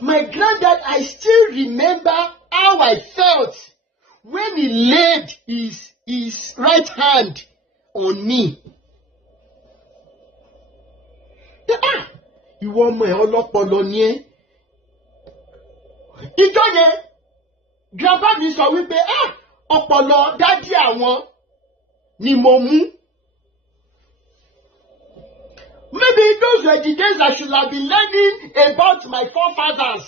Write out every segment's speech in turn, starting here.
My granddad, I still remember how I felt when he laid his right hand on me. Ìwọ ọmọ ẹ̀ ọlọ́pọlọ ni ẹ́. Ìjọ yẹn, grandpa mi sọ wípé, ọpọlọ dádì àwọn ni mo mú. Maybe those were the days I should have been learning about my forefathers.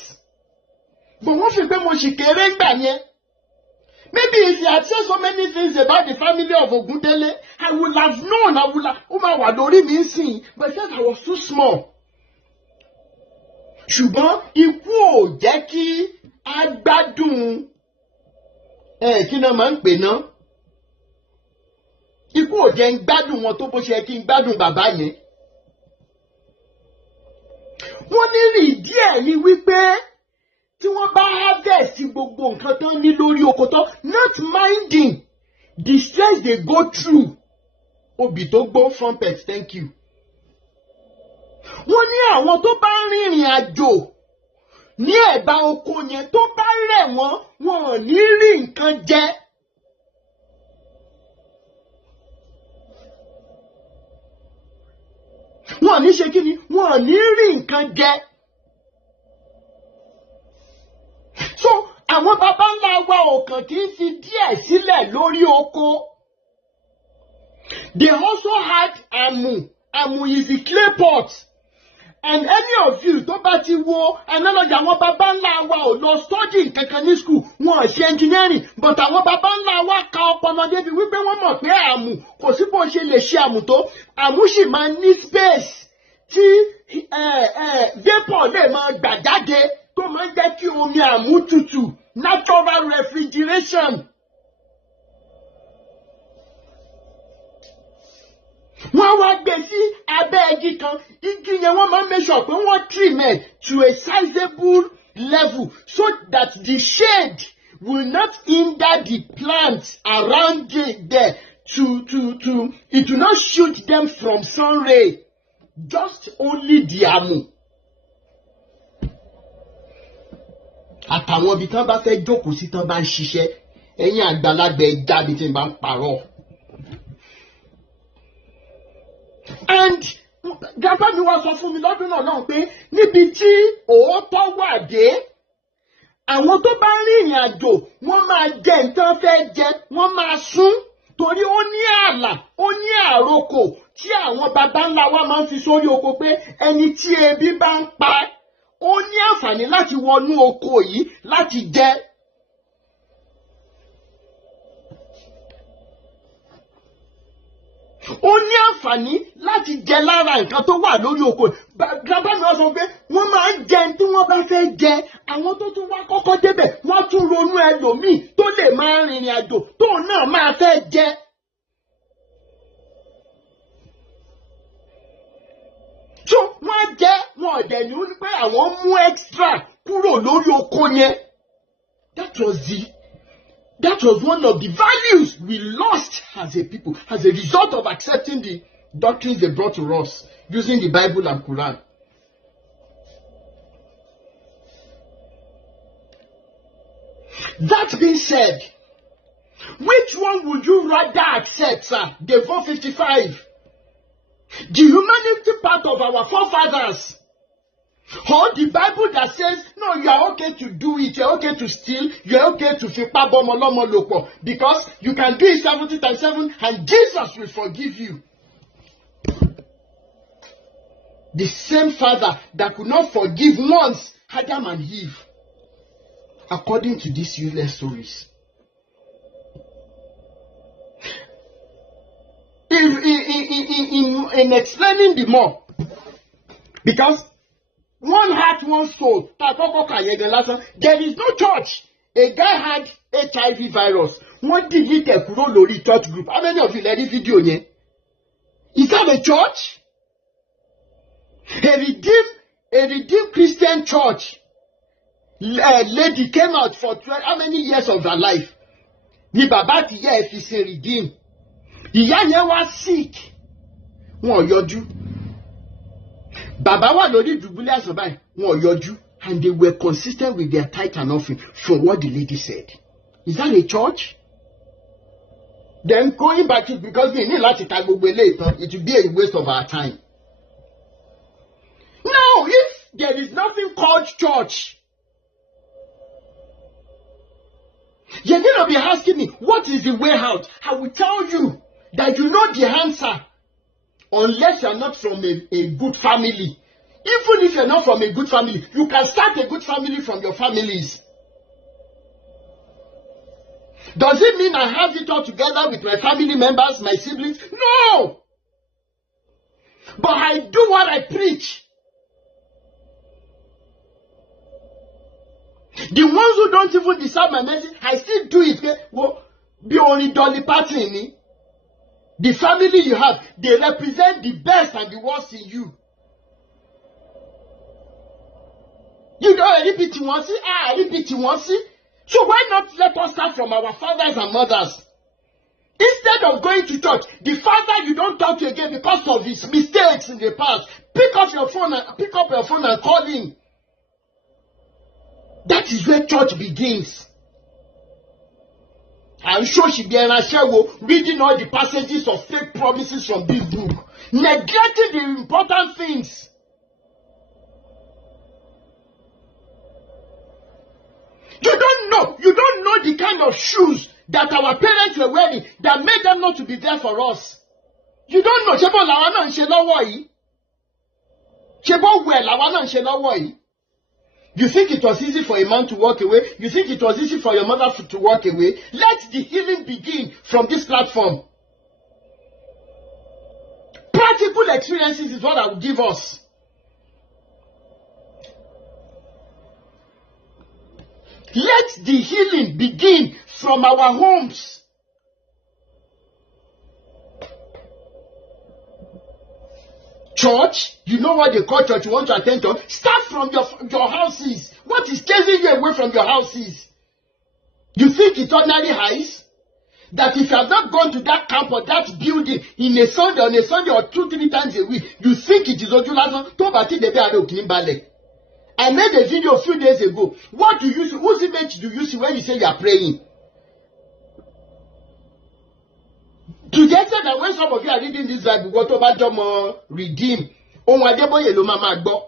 But wọ́n fi pé mo ṣì kéré gbà yẹn. Maybe if he had said so many things about the family of Ogundele, I would have known. Ó máa wà lórí mi nsìn. But because I was too small. Ṣùgbọ́n ikú ò jẹ́ kí a gbádùn kí náà máa ń pè náà. Ikú ò jẹ́ ń gbádùn wọn tó bó ṣe kí n gbádùn bàbá yẹn. Wọ́n ní rí díẹ̀ ní wípé tí wọ́n bá harvest gbogbo nǹkan tán ní lórí oko tán, not minding the stress they go through. Obì tó gbó trumpet, thank you. Wọ́n ní àwọn tó bá rìnrìn àjò ní ẹ̀bá oko yẹn tó bá rẹ̀ wọ́n, wọn ò ní rí nǹkan jẹ. Wọn ò ní ṣe kí ni? Wọn ò ní rí nǹkan jẹ. So, àwọn baba ńlá wa ò kàn kì í fi díẹ̀ sílẹ̀ lórí oko. They also had amu. Amu is the clay pot. And any of you tó bá ti wo analogy àwọn baba ńlá wa ò lọ study kankan ní school, wọn ò ṣe engineering, but àwọn baba ńlá wa ka ọpọlọ débi wípé wọ́n mọ̀ pé àmù kò sí bó ṣe lè ṣe àmù tó. Àmù sì máa ní space tí vapor lè máa gbà jáde tó máa ń jẹ́ kí omi àmù tutù, natural refrigeration. Wọ́n wá gbé sí abẹ́ igi kan, igi yẹn wọ́n máa ń make sure pé wọ́n trim it to a sizable level so that the shade will not hinder the plants around there it will not shoot them from sun ray, just only the amu. Àtàwọn ibi tán bá fẹ́ jókòó sí tán bá ń ṣiṣẹ́, ẹ̀yin àgbàlagbà ẹ̀ jáde tí n bá ń parọ́. And grandpa mi wá sọ fún mi lọ́dún náà pé níbi tí òótọ́ wà dé, àwọn tó bá rìnrìn àjò wọ́n máa jẹ nǹkan fẹ́ jẹ, wọ́n máa sún torí ó ní ààlà, ó ní àrokò tí àwọn baba ńlá wa máa ń fi sórí oko pé ẹni tí ebi bá ń pa ó ní àǹfààní láti wọnú oko yìí láti jẹ. Ó ní àǹfààní láti jẹ lára nǹkan tó wà lórí oko. Grandpa mi wá sọ pé wọ́n máa ń jẹ tí wọ́n bá fẹ́ jẹ. Àwọn tó tún wá kọ́kọ́ débẹ̀, wọ́n tún ronú ẹlòmíì tó lè máa rìnrìn àjò tó náà máa fẹ́ jẹ. So wọ́n jẹ́ wọn ọ̀dẹ̀ ní wípé àwọn mú extra kúrò lórí oko yẹn. That was one of the values we lost as a people, as a result of accepting the doctrines they brought to us, using the Bible and Quran. That being said, which one would you rather accept, sir? The 455. The humanity part of our forefathers. Or the Bible that says, no, you are okay to do it, you are okay to steal, you are okay to fipa bomolomo lopo, because you can do it 70 times 7 and Jesus will forgive you. The same Father that could not forgive once Adam and Eve, according to these useless stories. In explaining the more, because one heart, one soul. There is no church. A guy had HIV virus. One deleted kúrò lórí church group. How many of you let this video yẹn? Is that a church? A redeemed Christian church lady came out for 12, how many years of her life? Ni bàbá ti yẹ fi ṣe redeem. Ìyá yẹn wá sick. Wọ́n yọjú. Bàbá wà lórí ìdùbúlẹ̀ àìsàn báyìí, wọn ò yọjú. and they were consistent with their tithe and offering from what the lady said. Is that a church? Then going back to, because we need to tag later, it will be a waste of our time. Now, if there is nothing called church, you're going to be asking me, what is the way out? I will tell you that you know the answer, unless you're not from a good family. Even if you're not from a good family, you can start a good family from your families. Does it mean I have it all together with my family members, my siblings? No! But I do what I preach. The ones who don't even deserve my message, I still do it. Well, be only Dolly Parton. The family you have, they represent the best and the worst in you. You don't repeat it once, I repeat it once. So why not let us start from our fathers and mothers? Instead of going to church, the father you don't talk to again because of his mistakes in the past, pick up your phone and call him. That is where church begins. I'm sure she be reading all the passages of fake promises from this book, neglecting the important things. You don't know the kind of shoes that our parents were wearing that made them not to be there for us. You don't know. You think it was easy for a man to walk away? You think it was easy for your mother to walk away? Let the healing begin from this platform. Practical experiences is what I will give us. Let the healing begin from our homes. Church, you know what they call church, you want to attend church? Start from your houses. What is chasing you away from your houses? You think it's ordinary highs? That if you have not gone to that camp or that building on a Sunday or 2-3 times a week, you think it is Ojulasan? I made a video a few days ago. What do you see? Whose image do you see when you say you are praying? To the extent that when some of you are reading this Bible, what about Jomo redeem? Ohun Adeboye lo máa gbọ́.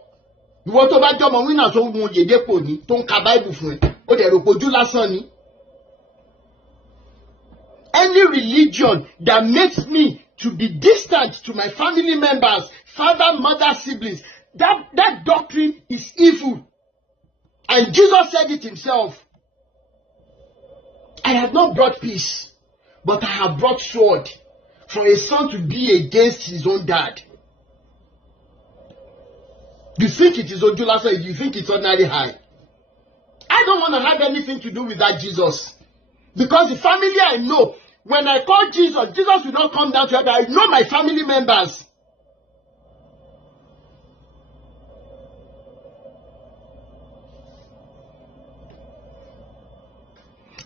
Ìwọ tó bá Jomo winner tó ń Yedepo ni, tó ń ka Bible fún ẹ. Ó dẹ̀ rò pojú lásán ni. Any religion that makes me to be distant to my family members, father, mother, siblings, that doctrine is evil. And Jesus said it himself. I have not brought peace, but I have brought sword for a son to be against his own dad. You think it is Ojulasa? You think it's ordinary high? I don't want to have anything to do with that Jesus. Because the family I know, when I call Jesus, Jesus will not come down to heaven. I know my family members.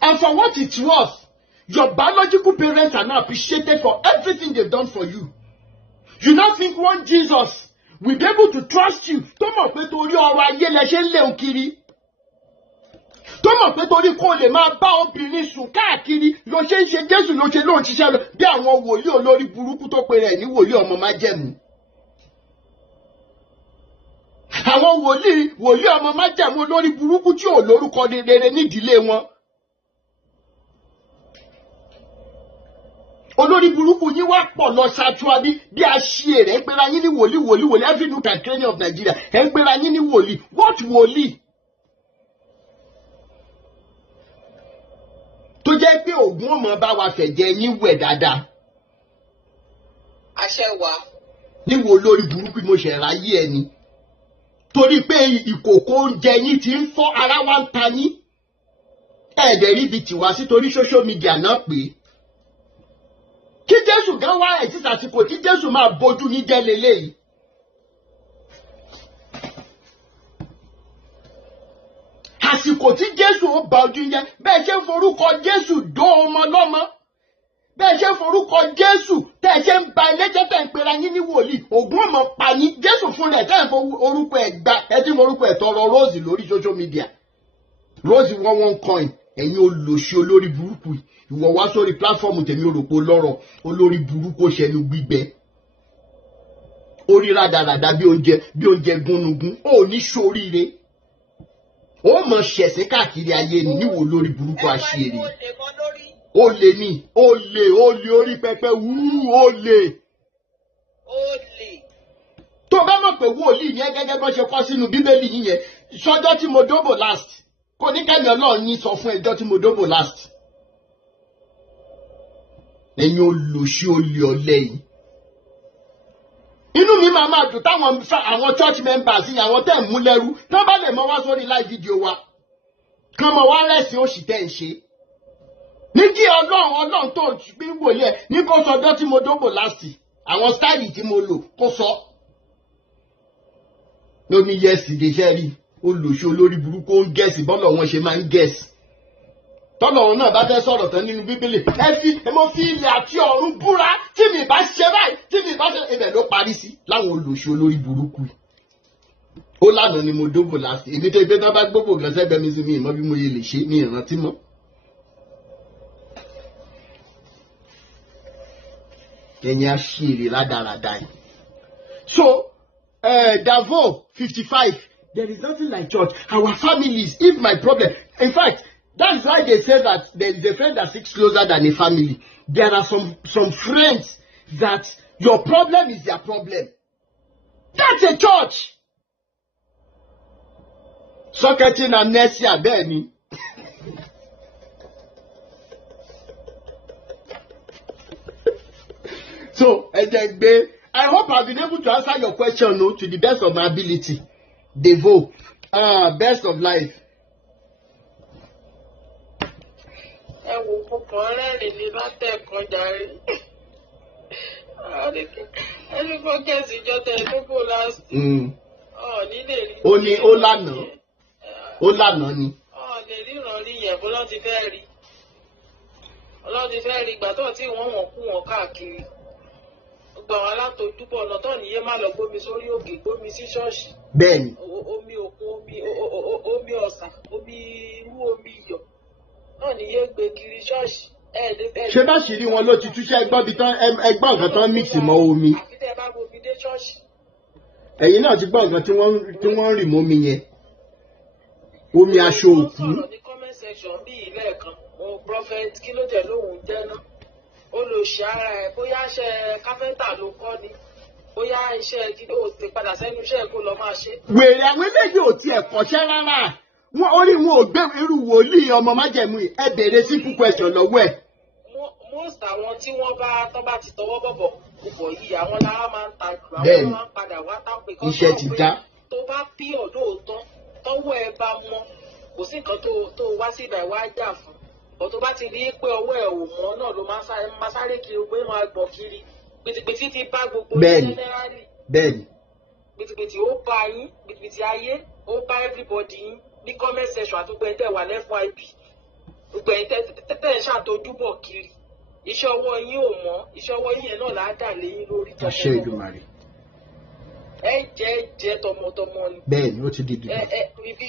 And for what it's worth, your biological parents are not appreciated for everything they've done for you. You now think one Jesus will be able to trust you. Tomo pe tori ọ̀rọ̀ ayé lẹ ṣe nle òkiri. Tomo pe tori kó lè máa bá obìnrin sùn káàkiri ló ṣe ń ṣe Jésù ló ṣe lóun ṣiṣẹ́ lọ bí àwọn wòlíì olórí burúkú tó pe rẹ̀ ní wòlíì ọmọ májẹ̀mú. Àwọn wòlíì ọmọ májẹ̀mú olórí burúkú tí ò lórúkọ rere nídìílé wọn. Olórí burúkú yín wá pọ̀ lọ ṣáájú bí a ṣe rẹ̀ ń pera yín ní wòlíì every nook and cranny of Nigeria ẹ̀ ń pera yín ní wòlíì. What wòlíì? Tó jẹ́ pé ògùn ọmọ bá wa fẹ̀jẹ̀ yín wẹ̀ dáadáa. Àṣẹ wa. Níwò olórí burúkú mo ṣe ráyé ẹni. Torí pé ìkòkò oúnjẹ yín ti ń fọ́ ara wa ń ta yín. Ẹ̀ẹ́dẹ̀ rí ibi tiwa sí torí social media náà pé. Kí Jésù gan wá ẹ̀sìn àsìkò tí Jésù máa bójú ní jẹ́ leléyìí. Àsìkò tí Jésù ó bá ojú yẹn bẹ́ẹ̀ ṣe ń forúkọ Jésù dó ọmọ lọ́mọ. bẹ́ẹ̀ ṣe forúkọ Jésù tẹ́ ṣe ń ba ilé jẹ́ tẹ́ ń pera yín ní wòlíì ògùn ọmọ pa yín Jésù fún rẹ̀ tẹ́ ń fọ orúkọ ẹ̀ gba ẹ tí mo orúkọ ẹ̀ tọrọ Rose lórí social media Rose one coin ẹ̀yin olòṣì olórí burúkú ìwọ wá sórí platform tèmi òròpó lọ́rọ̀ olórí burúkú ṣẹlú gbígbẹ orí rádaràda bí oúnjẹ gúnnugún ó ní ṣoríire ó mọ̀ ṣẹ̀sìn káàkiri ayé ni níwò lórí burúkú àṣírí olè ni olè orí pẹpẹ olè tó bá mọ̀ pé wòlíì ní gẹ́gẹ́ bó ṣe kọ sínú bíbélì yìnyẹn sọ́jọ́ tí mo dóbò last kò ní kẹ́mi Ọlọ́run ní sọ fún ẹjọ́ tí mo dóbò last ẹ̀yin olòṣì olè ọ̀lẹ yìí inú mi máa dùn táwọn àwọn church members yìí àwọn tẹ́ ń mú lẹ́rú tó bá lè mọ wá sórí live video wa kàn mọ̀ wá rẹ̀sìn òṣì tẹ́ ń ṣe ní kí Ọlọ́run tó gbé wòlíì ẹ̀ ní kó sọ ọjọ́ tí mo dóbò last àwọn style tí mo lò kó sọ lómi yẹ́sì lè fẹ́ rí olùṣe olórí burúkú ó ń gẹ̀ẹ́sì bọ́lọ̀ wọn ṣe máa ń gẹ̀ẹ́sì tọ́lọ̀ wọn náà bá fẹ́ sọ̀rọ̀ tán nínú bíbélì mo fi ilẹ̀ àti ọ̀run búra tí mi bá ṣe báyìí tí mi bá ṣe ibẹ̀ ló parí sí láwọn olùṣe olórí burúkú ó lánàá ni mo dóbò láti èmi tó ibẹ̀ tó bá gbogbo gan sẹ́gbẹ́ mi sí mi ìmọ̀ bí mo yẹ lè ṣe ní ìrántí mọ́. ẹ̀yin aṣèrè rádaràda yìí. So Davo 55 there is nothing like church our families if my problem in fact that is why they say that there is a friend that sticks closer than a family. There are some friends that your problem is their problem. That's a church. Socrates and Nessia Benny. So, I hope I've been able to answer your question to the best of my ability. Devo, best of life. Ó lànà ni. Lè ríran rí yẹn bó lọ́n ti fẹ́ rí. Ọlọ́run ti fẹ́ rí ìgbà tó tí wọ́n kú wọn káàkiri. Gbogbo àwọn alátojúbọ̀ ọ̀nà tó nìyẹn má lọ gbómi sórí òkè gbómi sí ṣọ́ọ̀ṣì. Bẹ́ẹ̀ni. Omi òkun omi ọ̀sà omi irú omi iyọ̀ náà nìyẹn gbé kiri ṣọ́ọ̀ṣì. Ṣé bá ṣì rí wọn ló ti túṣẹ́ ẹgbọ́n nǹkan tán mix mọ́ omi. Àfi tẹ́ bá gbomi dé ṣọ́ọ̀ṣì. Ẹ̀yin náà ti gbọ́ nǹkan tí wọ́n rì mọ́ omi yẹn. Omi aṣọ òkú. Sọ̀rọ̀ ní comment section bí ilé ẹ̀kan òun prophet kí ló jẹ́ lóhùn jẹ́ náà ó lò ṣe ara ẹ̀ bóyá iṣẹ́ káfẹ́ńtà ló kọ́ ni bóyá iṣẹ́ kí ó ti padà sẹ́nu iṣẹ́ kó lọ máa ṣe. Wèrè àwọn eléyìí ò tiẹ̀ kọ́ṣẹ́ rárá orí wọn ò gbé irú wòlíì ọmọ májẹ̀mú yìí ẹ béèrè simple question lọ́wọ́ ẹ̀. Most àwọn tí wọ́n bá ti tọwọ́ bọ̀bọ̀ púpọ̀ yìí àwọn lára máa ń ta jù àwọn máa ń padà wá tápé kọ́ iṣẹ́ ti já. Tó bá pí ọ̀dọ́ òótọ́ tọ́wọ́ ẹ bá mọ́ kò sí nǹkan tó wá sí ìgbà ìwà jà fún ọ̀ tó bá ti rí pé ọwọ́ ẹ̀ ò mọ́ náà ló máa sáré kiri pé máa gbọ̀n kiri pìtìpìtì ti bá gbogbo jẹ́nẹ́rálì. Bẹ́ẹ̀ni. Pìtìpìtì ó bá yín pìtìpìtì ayé ó bá everybody yín ní comment section àti gbogbo ẹ̀ tẹ̀ wà lẹ́fún ip gbogbo ẹ̀ tẹ̀ ń ṣàtọ́júbọ̀ kiri iṣẹ́ ọwọ́ yín ò mọ́ iṣẹ́ ọwọ́ yín yẹn náà là á dà léyìn lórí tọmọtọmọ. Àṣẹ Èdùmàrè. Ẹ jẹ́ tọmọtọmọ ni. Bẹ́ẹ̀ni ó ti di dùn.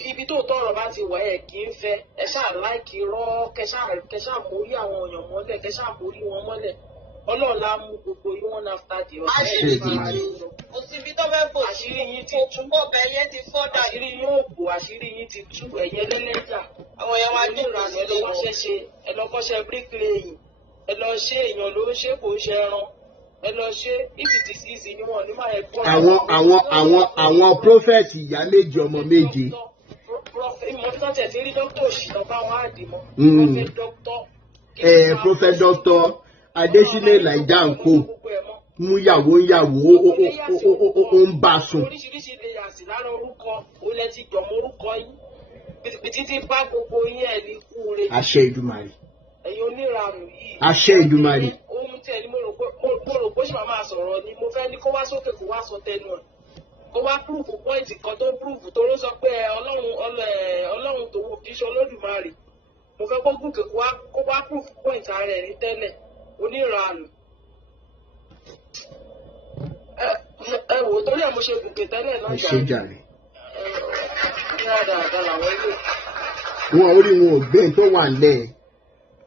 Ibi tó tọrọ bá ti wà ẹ kì í fẹ́ ẹ ṣáà láìkì rọ kẹṣáà mórí àwọn èèyàn mọ́lẹ̀ kẹṣáà mórí wọn mọ́lẹ̀ Ọlọ́run lá mú gbogbo yín one after the other. Àṣẹ Èdùmàrè. Kò sí ibi tó fẹ́ bò àṣírí yín ti tú ẹyẹ ti fọ́dà àṣírí yín ò bò àṣírí yín ti tú ẹ̀yẹ lẹ́lẹ́jà. Àwọn èèyàn wá ní ìrànlọ́wọ́ ẹlọ́kọ́ṣẹ́ bricklaying ẹ lọ ṣe èèyàn ló ń ṣe kò ṣe ẹran ẹ lọ ṣe ìfìtì sí ìsìn ni wọn ní máa ẹ gbọ́. àwọn prophet ìyá méje ọmọ méje. Ìmọ̀tọ́ tẹ̀ sí rí dókítà òṣìṣẹ́ bá wọn àdìmọ́. Prophet doctor Adesina Laija Nko mú yàwó ó ń bá sùn. Oríṣiríṣi lè yà sí lára orúkọ ó lẹ ti gbọ̀mọ orúkọ yín títí bá gbogbo yín ẹ̀ ní kú rẹ̀. Àṣẹ Èdùmàrè. Ẹ̀yin oníranù yìí. Àṣẹ Èdùmàrè. Ohun tí ẹni mo rò pé ṣe máa sọ̀rọ̀ ni mo fẹ́ ní kó wá sókè kó wá sọ tẹnu ẹ̀. Kó wá púrùfù pọ́ìntì kan tó púrùfù tó ló sọ pé Ọlọ́run tó wò kí ṣe Olódùmarè. Mo fẹ́ kó gùnkè kó wá púrùfù pọ́ìntì ara ẹ̀ ní tẹ́lẹ̀. oníranù. Ẹ wò torí ẹ̀ mo ṣe gòkè tẹ́lẹ̀ náà ìṣèjà rẹ̀. ní àdáadáa làwọn ilé. Wọn orí wọn ò gbé tó wà nílẹ̀,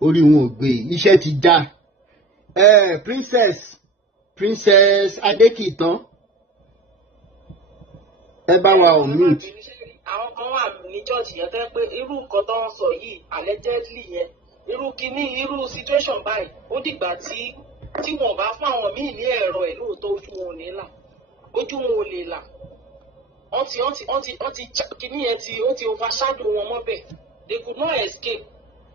orí wọn ò gbé, iṣẹ́ ti já. Princess Adékìtàn, ẹ bá wa on mute. Àwọn kan wà ní chọ́ọ̀chì yẹn tẹ́ pé irú nǹkan tó ń sọ yìí allegedly yẹn irú situation báyìí ó dìgbà tí wọ́n bá fún àwọn míì ní ẹ̀rọ ẹ̀ lóòótọ́ ojú wọn ò ní là, ojú wọn ò lè là. Wọ́n ti kíní yẹn ó ti overshadow wọn mọ́bẹ̀. They could not escape.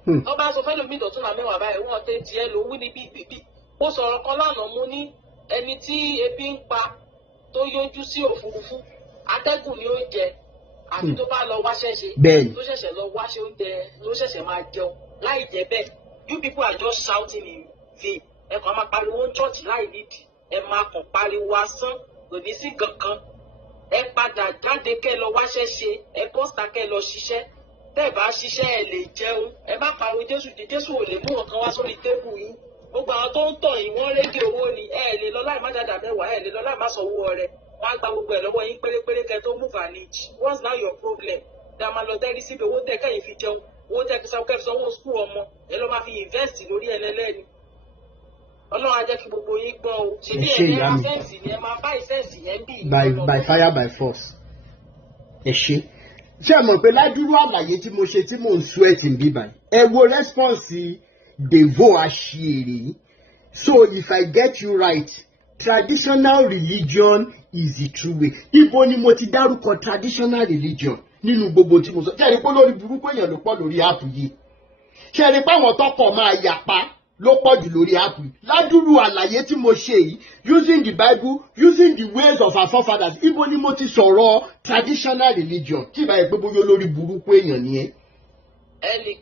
Wọ́n bá sọ fẹ́ lómi ìdọ̀tún náà mẹ́wàá báyìí wọ́n tẹ́ tiẹ̀ lówó ní bíbí. Ó sọ̀rọ̀ kan lánàá mú ní ẹni tí ebi ń pa tó yọjú sí òfurufú atẹ́gùn ni ó jẹ àti tó bá lọ wáṣẹ́ ṣe tó ṣẹ̀ṣẹ̀ lọ wáṣẹ́ oúnjẹ ló ṣẹ̀ṣẹ̀ máa jẹun láì jẹ́ bẹ́ẹ̀. You people are just shouting in vain. Ẹ kàn máa pariwo church láì nídìí, ẹ máa kàn pariwo asán kò ní sí kankan. Ẹ padà jáde kẹ́ lọ wáṣẹ́ ṣe, ẹ bọ́sà kẹ́ lọ ṣiṣẹ́. Tẹ́ ẹ bá ṣiṣẹ́ ẹ lè jẹun, ẹ bá pariwo Jésù ò lè mú ọ̀kan wá sórí tébù yín. Gbogbo àwọn tó ń tọ̀ yìí wọ́n rédíò owó ni, ẹ lè lọ láì má dáadáa mẹ́wàá, ẹ lè lọ láì má sọ owó rẹ̀. Wọ́n á gba gbogbo ẹ̀ lọ́wọ́ yín pérépéré kẹ́ tó move an inch. What's now your problem? Dá máa lọ tẹ́rí síbi owó tẹ́ kẹ́yìn fi jẹun, owó tẹ́ fi sanwó skul ọmọ, ẹ lọ́ máa fi invest lórí ẹlẹ́lẹ́ni. Ọlọ́run á jẹ́ kí gbogbo yín gbọ́ o. Ṣé bí ẹ máa sẹ́ǹsì ni ẹ máa bá ìsẹ́ǹsì yẹn bí? By fire by force. Ẹ ṣe. Ṣé ẹ mọ̀ pé ládùúrú àlàyé tí mo ṣe tí mò ń sweat ń bí báyìí? Ẹ wo response Devo Aṣiere. So if I get you right, traditional religion is the true way. Ibo ni mo ti dárúkọ traditional religion nínú gbogbo tí mo sọ. Ṣé ẹ rí pé lórí burúkú èèyàn ló pọ̀ lórí áàpù yìí? Ṣé ẹ rí pé àwọn tọkọ̀ máa yapa ló pọ̀ jù lórí áàpù yìí? Ládùúrú àlàyé tí mo ṣe yìí, using the Bible, using the ways of our forefathers, ibo ni mo ti sọ̀rọ̀ traditional religion tí ìbá yẹ pé bóyá olórí burúkú èèyàn nìyẹn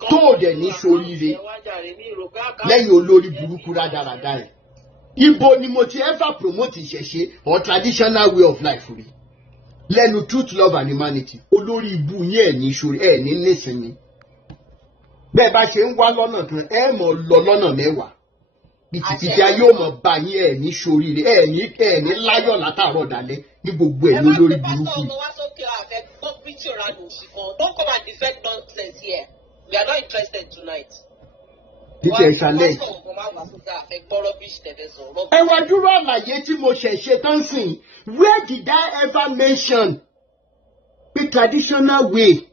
tó dẹ̀ ní ṣoríire lẹ́yìn olórí burúkú rádaràda ẹ̀. Ibo ni mo ti ever promote ìṣẹ̀ṣe or traditional way of life rí lẹ́nu truth, love and humanity? Olórí ibu yín ẹ̀ ní ṣorí ẹ̀ ní nísìnyí. Bẹ́ẹ̀ bá ṣe ń wá lọ́nà kan ẹ̀ mọ̀ lọ lọ́nà mẹ́wàá. Ìtìtìtì ayé ò mọ̀ bá yín ẹ̀ ní ṣoríire ẹ̀ ní láyọ̀ látàárọ̀ dalẹ́ ní gbogbo ẹ̀ ní olórí burúkú. Don't come and defend nonsense here. We are not interested tonight. Títí ẹ̀ ṣàlẹ̀. Ẹ wá dúró àlàyé tí mo ṣẹ̀ṣẹ̀ tán sìn. Where did I ever mention the traditional way?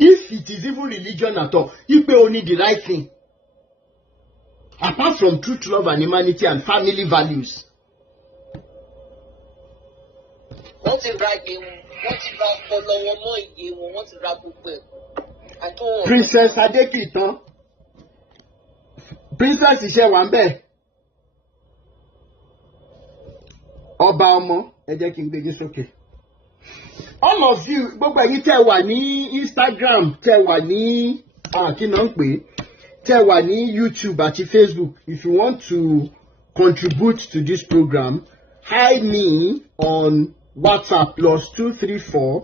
If it is even religion at all, ipe only the right thing. Apart from truth, love and humanity and family values. Wọ́n ti ra ìgbé wọn, wọ́n ti ra ọpọlọ wọn mọ́ ìgbé wọn, wọ́n ti ra gbogbo ẹ̀. Princess Adékìtàn, Princess iṣẹ́ wà ń bẹ̀. Ọba ọmọ, ẹ jẹ́ kí n gbé yín sókè. All of you, gbogbo ẹ̀yin tẹ́ wà ní Instagram, tẹ́ wà ní kí náà ń pè é, tẹ́ wà ní YouTube àti Facebook. If you want to contribute to this program, hi me on WhatsApp +234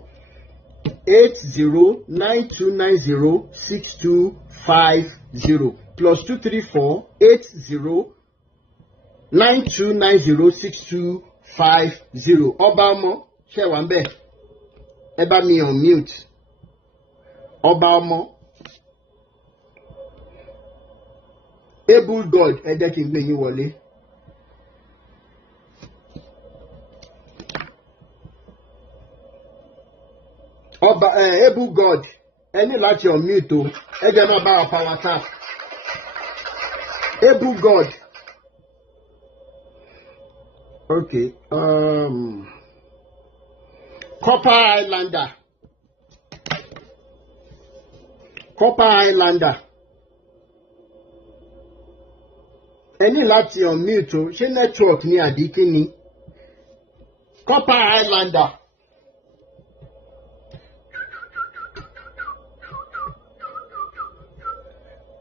8092906250 +234 8092906250. Ọba ọmọ ṣe wà ń bẹ̀. Ẹ bá mi on mute. Ọba ọmọ. Able God, ẹ jẹ́ kí n gbé yín wọlé. Ọba Able God, ẹ ní láti on mute o. Ẹ jẹ́ náà bá wa power tap. Able God. Okay. Copper Islander. Copper Islander. Ẹ ní láti on mute o. Ṣé network ni àbí kí ni? Copper Islander.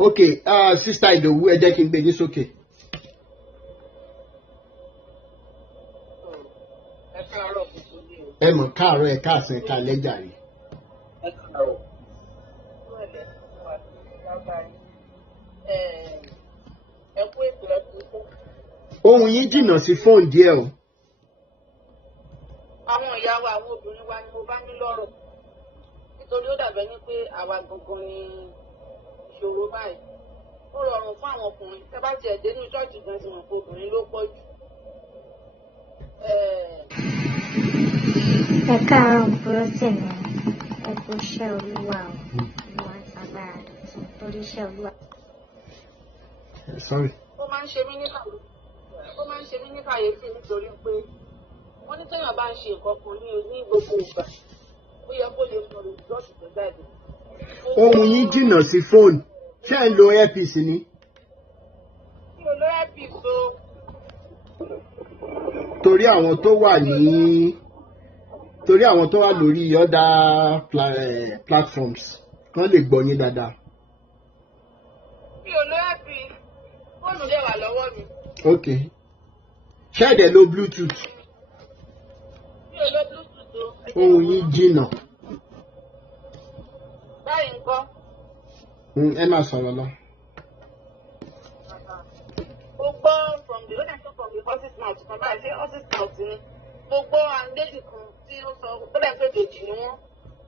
Okay, Sister Idowu, ẹ jẹ́ kí n gbé yín sókè. Ẹ mọ̀ káàárọ̀ ẹ káàsán ẹ káalẹ́ jàre. Ohun yìí jìnnà sí fóònù díẹ̀ o. Àwọn ìyá wa àwọn obìnrin wa ni mo bá ní lọ́rọ̀ nítorí ó dàbẹ́ ní pé àwa gangan ni ìṣòro báyìí. Ó rọrùn fún àwọn ọkùnrin tẹ́ bá tiẹ̀ dé ní ṣọ́ọ̀ṣì gan ti mọ̀ pé obìnrin ló pọ̀ jù. Ẹ káàárọ̀ búrọ́ tèmi, ẹ kú iṣẹ́ Olúwa o, Olúwa ń ṣagbára tuntun torí iṣẹ́ Olúwa. Sorry. Ó máa ń ṣe mí ní kàyéfì nítorí pé wọ́n ní téèyàn bá ń ṣe nǹkan kan ní gbogbo ìgbà ó yẹ kó lè sọ rìsọ́ọ̀tì tó jáde. Ohun yìí jìnnà sí fóònù. Ṣé ẹ ń lo earpiece ni? Mi ò lo earpiece o. Torí àwọn tó wà lórí other platforms wọ́n lè gbọ́ yín dáadáa. Mi ò lo earpiece. Fóònù lè wà lọ́wọ́ mi. Ok. Ṣé ẹ dẹ̀ lo Bluetooth? Mi ò lo Bluetooth o. Ohun yìí jìnnà. Báyìí ńkọ́? Ẹ máa sọ̀rọ̀ lọ. Mo gbọ́ from the horse's mouth kan báyìí ṣé horse's mouth ni. Mo gbọ́ àǹdéjì kan tí ó sọ ó dẹ̀ pé kejì ni wọ́n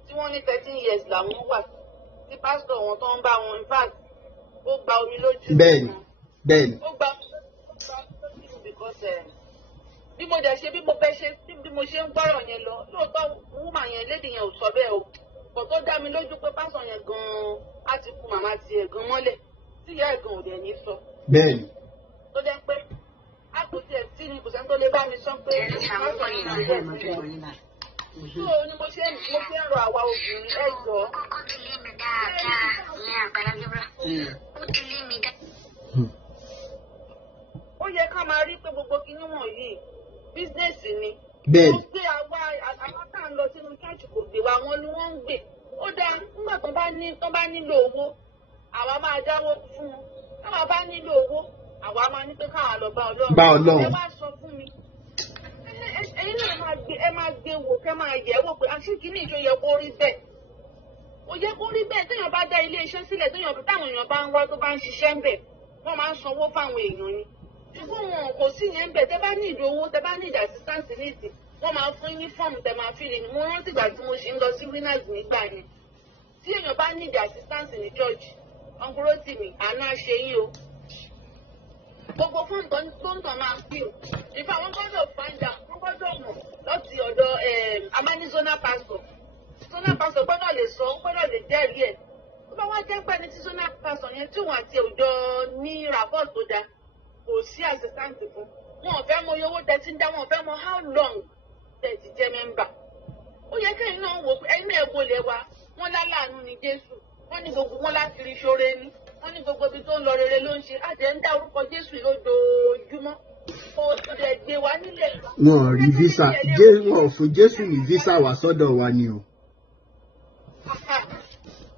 tí wọ́n ní 13 years làwọn wà tí pásítọ̀ wọn tó ń bá wọn in fact ó gba omi lójú. Bẹ́ẹ̀ni. Ó gba lójú because bí mo dẹ̀ ṣe bí mo ṣe ń gbọ́rọ̀ yẹn lọ lóòótọ́ wúmà yẹn lédè yẹn ò sọ bẹ́ẹ̀ o kò tó dá mi lójú pé pásítọ̀ yẹn gan-an á ti kú màmá tiẹ̀ gan mọ́lẹ̀ tí ìyá ẹ̀ gan ò dẹ̀ ní sọ. Bẹ́ẹ̀ni. Tó jẹ́ pé a kò tiẹ̀ sí ni kò sẹ́ni tó lè bá mi sọ pé pásítọ̀ yẹn náà bẹ́ẹ̀ sí ẹ̀. So ni mo ṣe ń rọ àwa obìnrin ẹ jọ. Ó yẹ ká máa rí pé gbogbo kinní wọ̀nyí bísínẹ́sì ni. Bẹ́ẹ̀ni. Ó gbé àwọn tá à ń lọ sínú ṣọ́ọ̀ṣì kò gbé wa wọn ni wọ́n ń gbé. Ó dáa nígbà tó bá nílò owó àwa máa dáwó fún wọn. Táwa bá nílò owó àwa máa ní pé káwa lọ bá Ọlọ́run. Bá Ọlọ́run. Ẹ bá sọ fún mi. Ẹ̀yin náà máa gbé wò kẹ́ máa yẹ̀ wò pé àṣìkí ní ìjọ yẹ kó rí bẹ́ẹ̀. Ó yẹ kó rí bẹ́ẹ̀ téèyàn bá dá ilé iṣẹ́ sílẹ̀ táwọn èèyàn bá ń wá tó bá ń ṣiṣẹ́ ń bẹ̀ wọ́n máa ń sanwó fáwọn èèyàn ni. Ṣùgbọ́n wọn kò sí yẹn ń bẹ̀ tẹ́ bá ní ìdí owó tẹ́ bá ní ìdí assistance níìsì wọ́n máa fún yín fọ́ọ̀mù tẹ́ máa fi lè ní. Mo rántí ìgbà tí mo ṣe ń lọ sí winners nígbà yẹn tí èèyàn bá ní ìdí assistance ní church ọ̀nkúrò tì mí àná ṣe yín o. Gbogbo fún tó ń tàn máa ń pè ó. Ìfà wọn gbọ́dọ̀ find out wọ́n gbọ́dọ̀ mọ̀ láti ọ̀dọ̀ amánizona pastor. Zona pastor gbọ́dọ̀ lè sọ gbọ́dọ̀ lè jẹ́rìí ẹ̀. Tó bá wá jẹ́ pé ní tí zona pastor yẹn tí òun àti òjò ní rapport tó dáa kò sí assistant fún. Wọn ò fẹ́ mọ iye owó tẹ́ ti ń dá wọn ò fẹ́ mọ how long tẹ́ ti jẹ́ member. Ó yẹ kẹ́yìn náà wò pé ẹ̀yin náà wọlé wa wọ́n láláàánú ni Jésù wọ́n ní gbogbo wọn láti rí ṣoore ní. Wọ́n ní gbogbo ibi tó ń lọ rere ló ń ṣe àjẹ́ ń dá orúkọ Jésù lójoojúmọ́. Ó dẹ̀ gbé wa nílẹ̀. Wọn ò rí visa wọn ò fún Jésù ní visa wá sọ́dọ̀ wa ni o.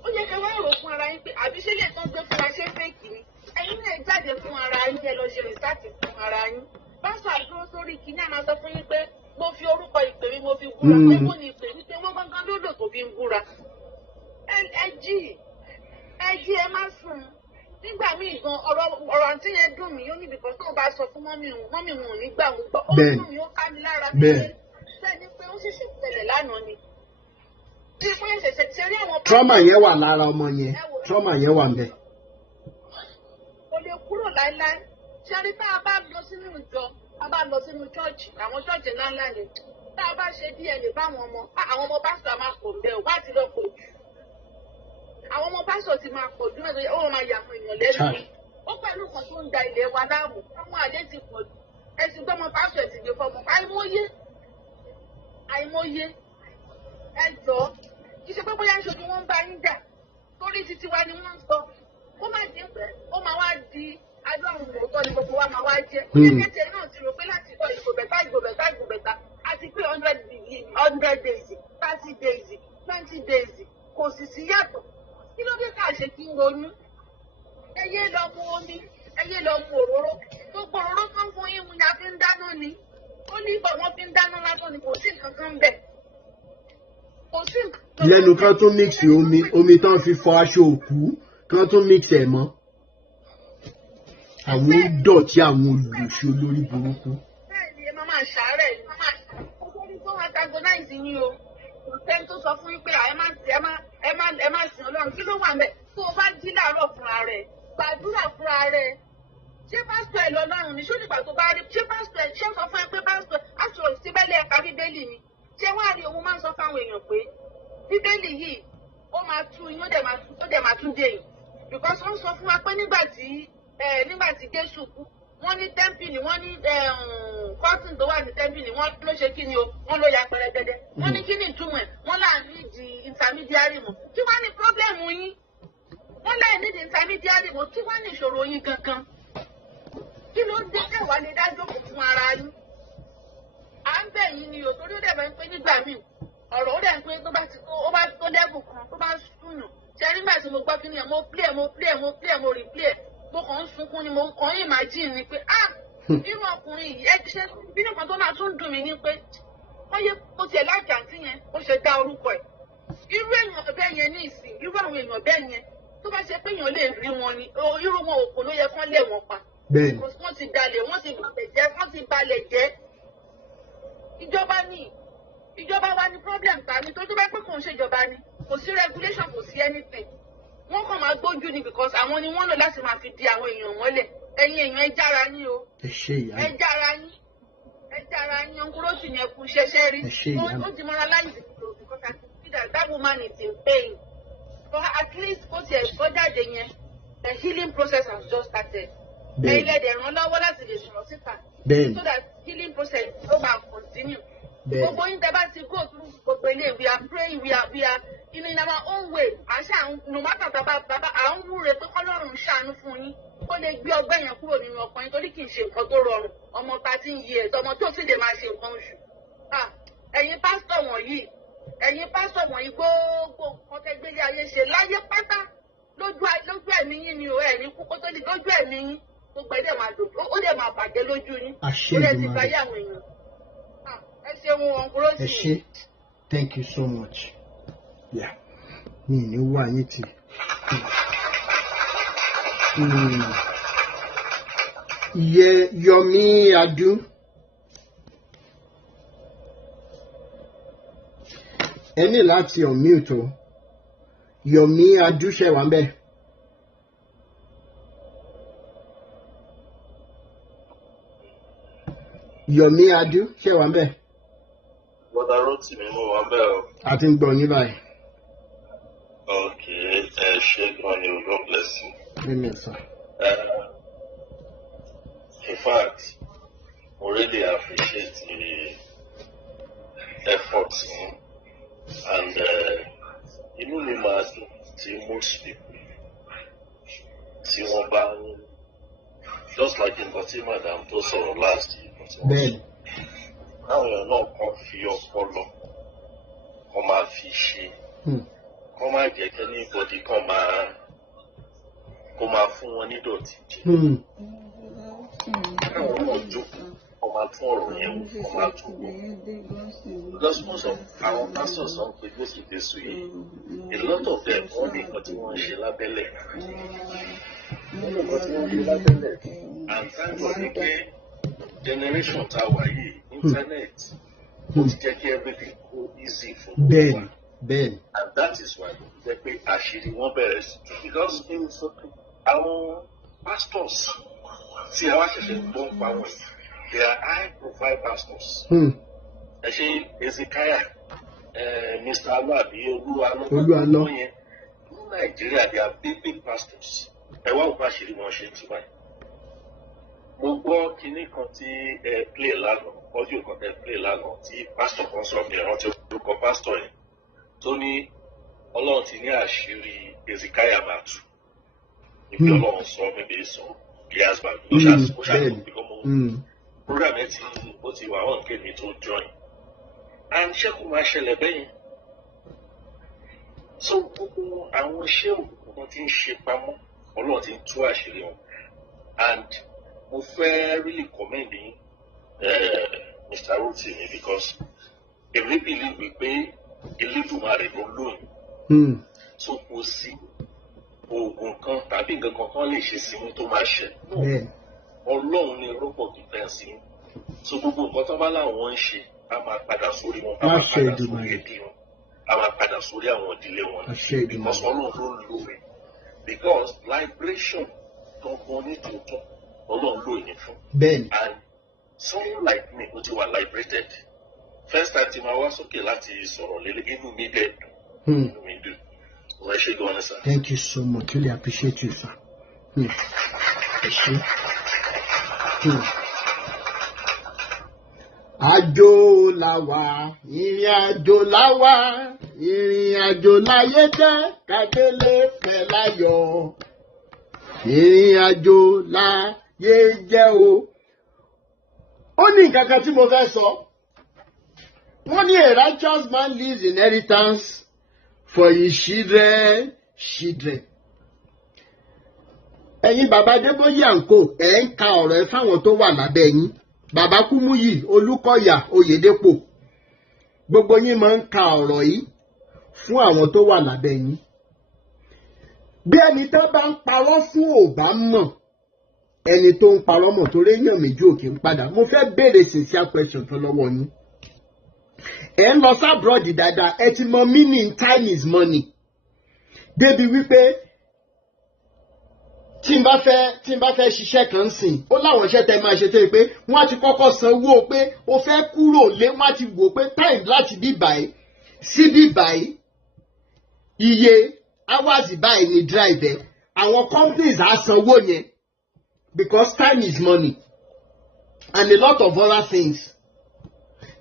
Ó yẹ kẹ́ wá rò fún ara yín pé àbí ṣé lè tán gbé fún wa ṣé fèkì ni. Ẹ̀yin náà jáde fún ara yín ẹ lọ ṣe rìsáàtì fún ara yín. Pásítọ̀ àdúró sórí kìíní àmà sọ fún yín pé mo fi orúkọ ìpè mi mo fi búra pé mo ní ìpè mi pé wọ́n gángan lódò tó fi ń búra. Ẹ jí ẹ má sùn. Nígbà míì gan ọ̀rọ̀ àǹtí yẹn dùn mí ó ní bìkan tó bá sọ fún mọ́mì wọn ò ní gbà wọn gbọ́. Ó dùn mí ó ká mi lára pé sẹ́ni pé ó ṣẹ̀ṣẹ̀ tẹ̀lẹ̀ lánàá ni. Trauma yẹn wà lára ọmọ yẹn. Trauma yẹn wà ńbẹ̀. Kò lè kúrò láíláí. Ṣé rí tá a bá lọ sínú ìjọ, tá a bá lọ sínú chọ́ọ̀chì, àwọn chọ́ọ̀chì ńláńlá ni. Tá a bá ṣe díẹ̀ lè bá àwọn ọmọ pásítọ̀ máa pọ̀ ńbẹ̀ wá ti lọ pọ̀ jù. Àwọn ọmọ pásítọ̀ ti máa pọ̀ jù mẹ́tọ́ ó máa yà àwọn èèyàn lẹ́nu ni. Ó pẹ̀lú kan tó ń da ilẹ̀ wa láàmú. Àwọn àlẹ́ ti pọ̀ jù. Ẹ̀sìn gbọ́mọ pásítọ̀ ti gbé fọmọ. Àìmọye. Ẹ jọ̀ọ́ kì í ṣe pé bóyá ń ṣojú wọn ń bá yín jà torí títí wa ni wọ́n ń sọ kó má dín pẹ́ ó máa wá di adọ́run lóòótọ́ ni gbogbo wa máa wá jẹ́ oníkẹ́tẹ̀ náà ti rò pé láti sọ ìgbòbẹ̀ta àti pé 100 days 30 days 20 days kò sì sí yàtọ̀ kí ló dé ká ṣe kí n ronú ẹyẹ lọ mu omi ẹyẹ lọ mu òróró gbogbo òróró kan fún yín ni a fi ń dáná ni ó ní ìgbà wọn fi ń dáná lásán ni kò sí nǹkan kan bẹ́ẹ̀. Lẹ́nu kan tún mix omi tán fi fọ aṣọ òkú kan tún mix ẹ̀ mọ́. àwọn dọ̀tí àwọn olùṣe olórí burúkú. bẹ́ẹ̀ ni ẹ máa ṣàárẹ̀ ni ọkùnrin tó antagonize yín o kò sẹ́ni tó sọ fún yín pé ẹ má sìn Ọlọ́run kí ló wà mẹ́ tó o bá jí láàárọ̀ fúnra rẹ̀ gbàdúrà fúnra rẹ̀ ṣé pásítọ̀ ẹ̀ lọ́lọ́run ni ṣó nígbà tó bá rí ṣé pásítọ̀ ẹ̀ ṣé sọ fún ẹ pé pásítọ̀ àṣọ síbẹ̀lẹ̀ ẹ̀ka bíbélì ni ṣé wọ́n á rí owó máa ń sọ fáwọn èèyàn pé bíbélì yìí ó máa tú yín ó dẹ̀ máa tún dé yìí because wọ́n sọ fún wa pé nígbà tí Jésù kú wọ́n ní tẹ́ḿpìlì wọ́n ní kọ́tùn tó wà ní tẹ́ḿpìlì wọ́n ló ṣe kí ni o wọ́n ló ya pẹrẹgẹdẹ wọ́n ní kí ni ìtumọ̀ ẹ̀ wọ́n là ní di intermediary mọ̀ kí wọ́n ní problem yín wọ́n láì ní di intermediary mọ̀ kí wọ́n ní ìṣòro yín gangan kí ló dé ẹ̀wà lè dájú fún ara yín à ń bẹ̀ yín ni o torí ó dẹ̀ bá ń pé nígbà míì ọ̀rọ̀ ó dẹ̀ ń pé tó bá tó lẹ́bù kan tó bá sùnù ṣe nígbà tí mo gbọ́ kí ni ẹ̀ mo play mo replay mo kàn ń sunkún ni mo kàn ń imagine ni pé irú ọkùnrin yìí ẹ ṣe bí nǹkan tó máa tún dùn mí ni pé wọ́n yẹ kó tiẹ̀ láti àǹtí yẹn ó ṣe dá orúkọ ẹ̀ irú èèyàn bẹ́ẹ̀ yẹn ní ìsìn irú àwọn èèyàn bẹ́ẹ̀ yẹn tó bá ṣe pé èèyàn lè rí wọn ni irú wọn òkò ló yẹ kán lé wọn pa wọ́n ti dalẹ̀ wọ́n ti balẹ̀ jẹ́ ìjọba wa ní problem ta ni tó bá pẹ́ kò ń ṣèjọba ni kò sí regulation kò sí anything wọ́n kàn máa gbójú ni because àwọn ni wọ́n lò láti máa fi di àwọn èèyàn mọ́lẹ̀ ẹ̀yin èèyàn ẹ jára ní o ẹ jára ní ọkùnrin yẹn kú ṣẹṣẹ rí ó demoralize because I consider that woman is in pain but at least ó tiẹ̀ gbọ́ jáde yẹn the healing process has just started ẹ̀yin lẹ́dẹ̀ ràn lọ́wọ́ láti lè sọ̀rọ̀ síta so that healing process ó máa continue gbogbo yín tẹ́ bá ti go through gbogbo ilé we are praying we are in our own way àṣà no matter bàbá à ń wúre pé kọ́lọ́run ṣàánú fún yín kó lè gbé ọgbẹ́ yẹn kúrò nínú ọkàn yín torí kì í ṣe nǹkan tó rọrùn ọmọ 13 years ọmọ tó sì lè máa ṣe nǹkan oṣù ẹ̀yin pásítọ̀ wọ̀nyí gbogbo nǹkan tẹ́ gbélé ayé ṣe láyé pátá lójú ẹ̀mí yín ni o ẹ̀rí kú kó tó di lójú ẹ̀mí yín gbogbo ẹ̀ dẹ̀ máa dùn ó dẹ̀ máa bàjẹ́ lójú yín ó dẹ̀ ti báyé àwọn èèyàn ẹ ṣeun ọ̀nkúrò sí i. Thank you so much. Yeah. Mi ní wá yín tì. Yomi Adu. Ẹ ní láti unmute o. Yomi Adu ṣe wà ńbẹ̀. Yomi Adu ṣe wà ńbẹ̀. Bọ́dà Rótì mi mo wà ńbẹ̀ o. A ti ń gbọ́ yín báyìí. Okay, ṣé gan ni o, God bless you. Amen, sir. In fact, I really appreciate the efforts and inú mi máa dùn tí most people tí wọ́n bá ń just like nǹkan tí madam tó sọ̀rọ̀ last year. Bẹ́ẹ̀ni. Àwọn èèyàn náà kàn fi ọpọlọ kàn máa fi ṣe. Kọ́ máa jẹ́ kí anybody kó máa fún wọn ní dọ̀tí jẹ. Káwọn náà jókòó kó máa tún ọ̀rọ̀ yẹn wò kó máa tún wò. Because most of our pastors don pe lóṣù tẹ̀sù yìí, a lot of them wọ́n ní nǹkan tí wọ́n ń ṣe lábẹ́lẹ̀. And thank God ni pé generation tá a wà yìí, internet, ó ti jẹ́ kí everything go easy for gbogbo wa. Bẹ́ẹ̀ni. And that is why they pay àṣírí wọn bẹ̀rẹ̀ sí. Because àwọn pastors tí a wá ṣẹ̀ṣẹ̀ gbọ́ ń pa wọn, they are high profile pastors. Ẹ ṣe Ezekiah, Mr. Alabi, Olúwaná yẹn ní Nàìjíríà they are big pastors. Ẹ wá òkú àṣírí wọn ṣe tún báyìí. Mo gbọ́ kinní kan tí ẹ play lánàá, audio kan tẹ play lánàá tí pastor kan sọ mi rántí orúkọ pastor yẹn. Tó ní Ọlọ́run ti ní àṣírí Ezekiah máa tú. Ibi Ọlọ́run sọ maybe some years back. Ó ṣàtúntò bí ọmọ program ẹ ó ti wà wọ́n kéde tó join. And ṣé kò máa ṣẹlẹ̀ bẹ́yẹn? So gbogbo àwọn iṣẹ́ òkùnkùn ti ń ṣe pamọ́, Ọlọ́run ti ń tú àṣírí wọn. And mo fẹ́ really commend Mr. Rotimi because èmi believe wípé Elédùmarè ló lóyún. So kò sí oògùn kan tàbí nǹkan kan kan lè ṣe sí yín tó máa ṣe. Ọlọ́run ni rọ́pò defense yín. So gbogbo nǹkan tó bá láwọn ń ṣe á máa padà sórí wọn, á máa padà sórí ẹbí wọn, á máa padà sórí àwọn ìdílé wọn. Because Ọlọ́run ló ń lò rẹ̀. Because liberation gangan ní tòótọ́ Ọlọ́run ló yẹn fún. And someone like me who were liberated, first time tí máa wá sókè láti sọ̀rọ̀ lélẹ̀ inú mi dẹ̀ dùn. Inú mi dùn. Wọ́n ṣe gan-an sir. Thank you so much. Really appreciate you, sir. Àjò làwà, ìrìn àjò làwà, ìrìn àjò láyé jẹ́ kádélé fẹ́ láyọ̀. Ìrìn àjò láyé jẹ́ o. Ó ní nǹkan kan tí mo fẹ́ sọ. Wọ́n ní a righteous man leaves inheritance for his children. Ẹ̀yin bàbá Adébóyè àǹkó ẹ̀ ń ka ọ̀rọ̀ ẹ fáwọn tó wà lábẹ́ yín. Bàbá Kúmúyì, Olúkọ̀yà, Oyèdépò. Gbogbo yín máa ń ka ọ̀rọ̀ yìí fún àwọn tó wà lábẹ́ yín. Bí ẹni tó bá ń parọ́ fún ò bá mọ̀, ẹni tó ń parọ́ mọ̀ torí èèyàn méjì ò kí ń padà. Mo fẹ́ béèrè sincere question tó lọ́wọ́ yín. Ẹ ń lọ sábrọ́ọ̀dì dáadáa, ẹ ti mọ meaning time is money. Débi wípé tí n bá fẹ́ ṣiṣẹ́ kan sìn, ó láwọn iṣẹ́ tẹ́ máa ṣe tó yẹ pé wọ́n á ti kọ́kọ́ sanwó pé ó fẹ́ kúrò lé, wọ́n á ti wò pé time láti bí báyìí sí bí báyìí iye hours báyìí ni drive ẹ̀. Àwọn companies á sanwó yẹn because time is money and a lot of other things.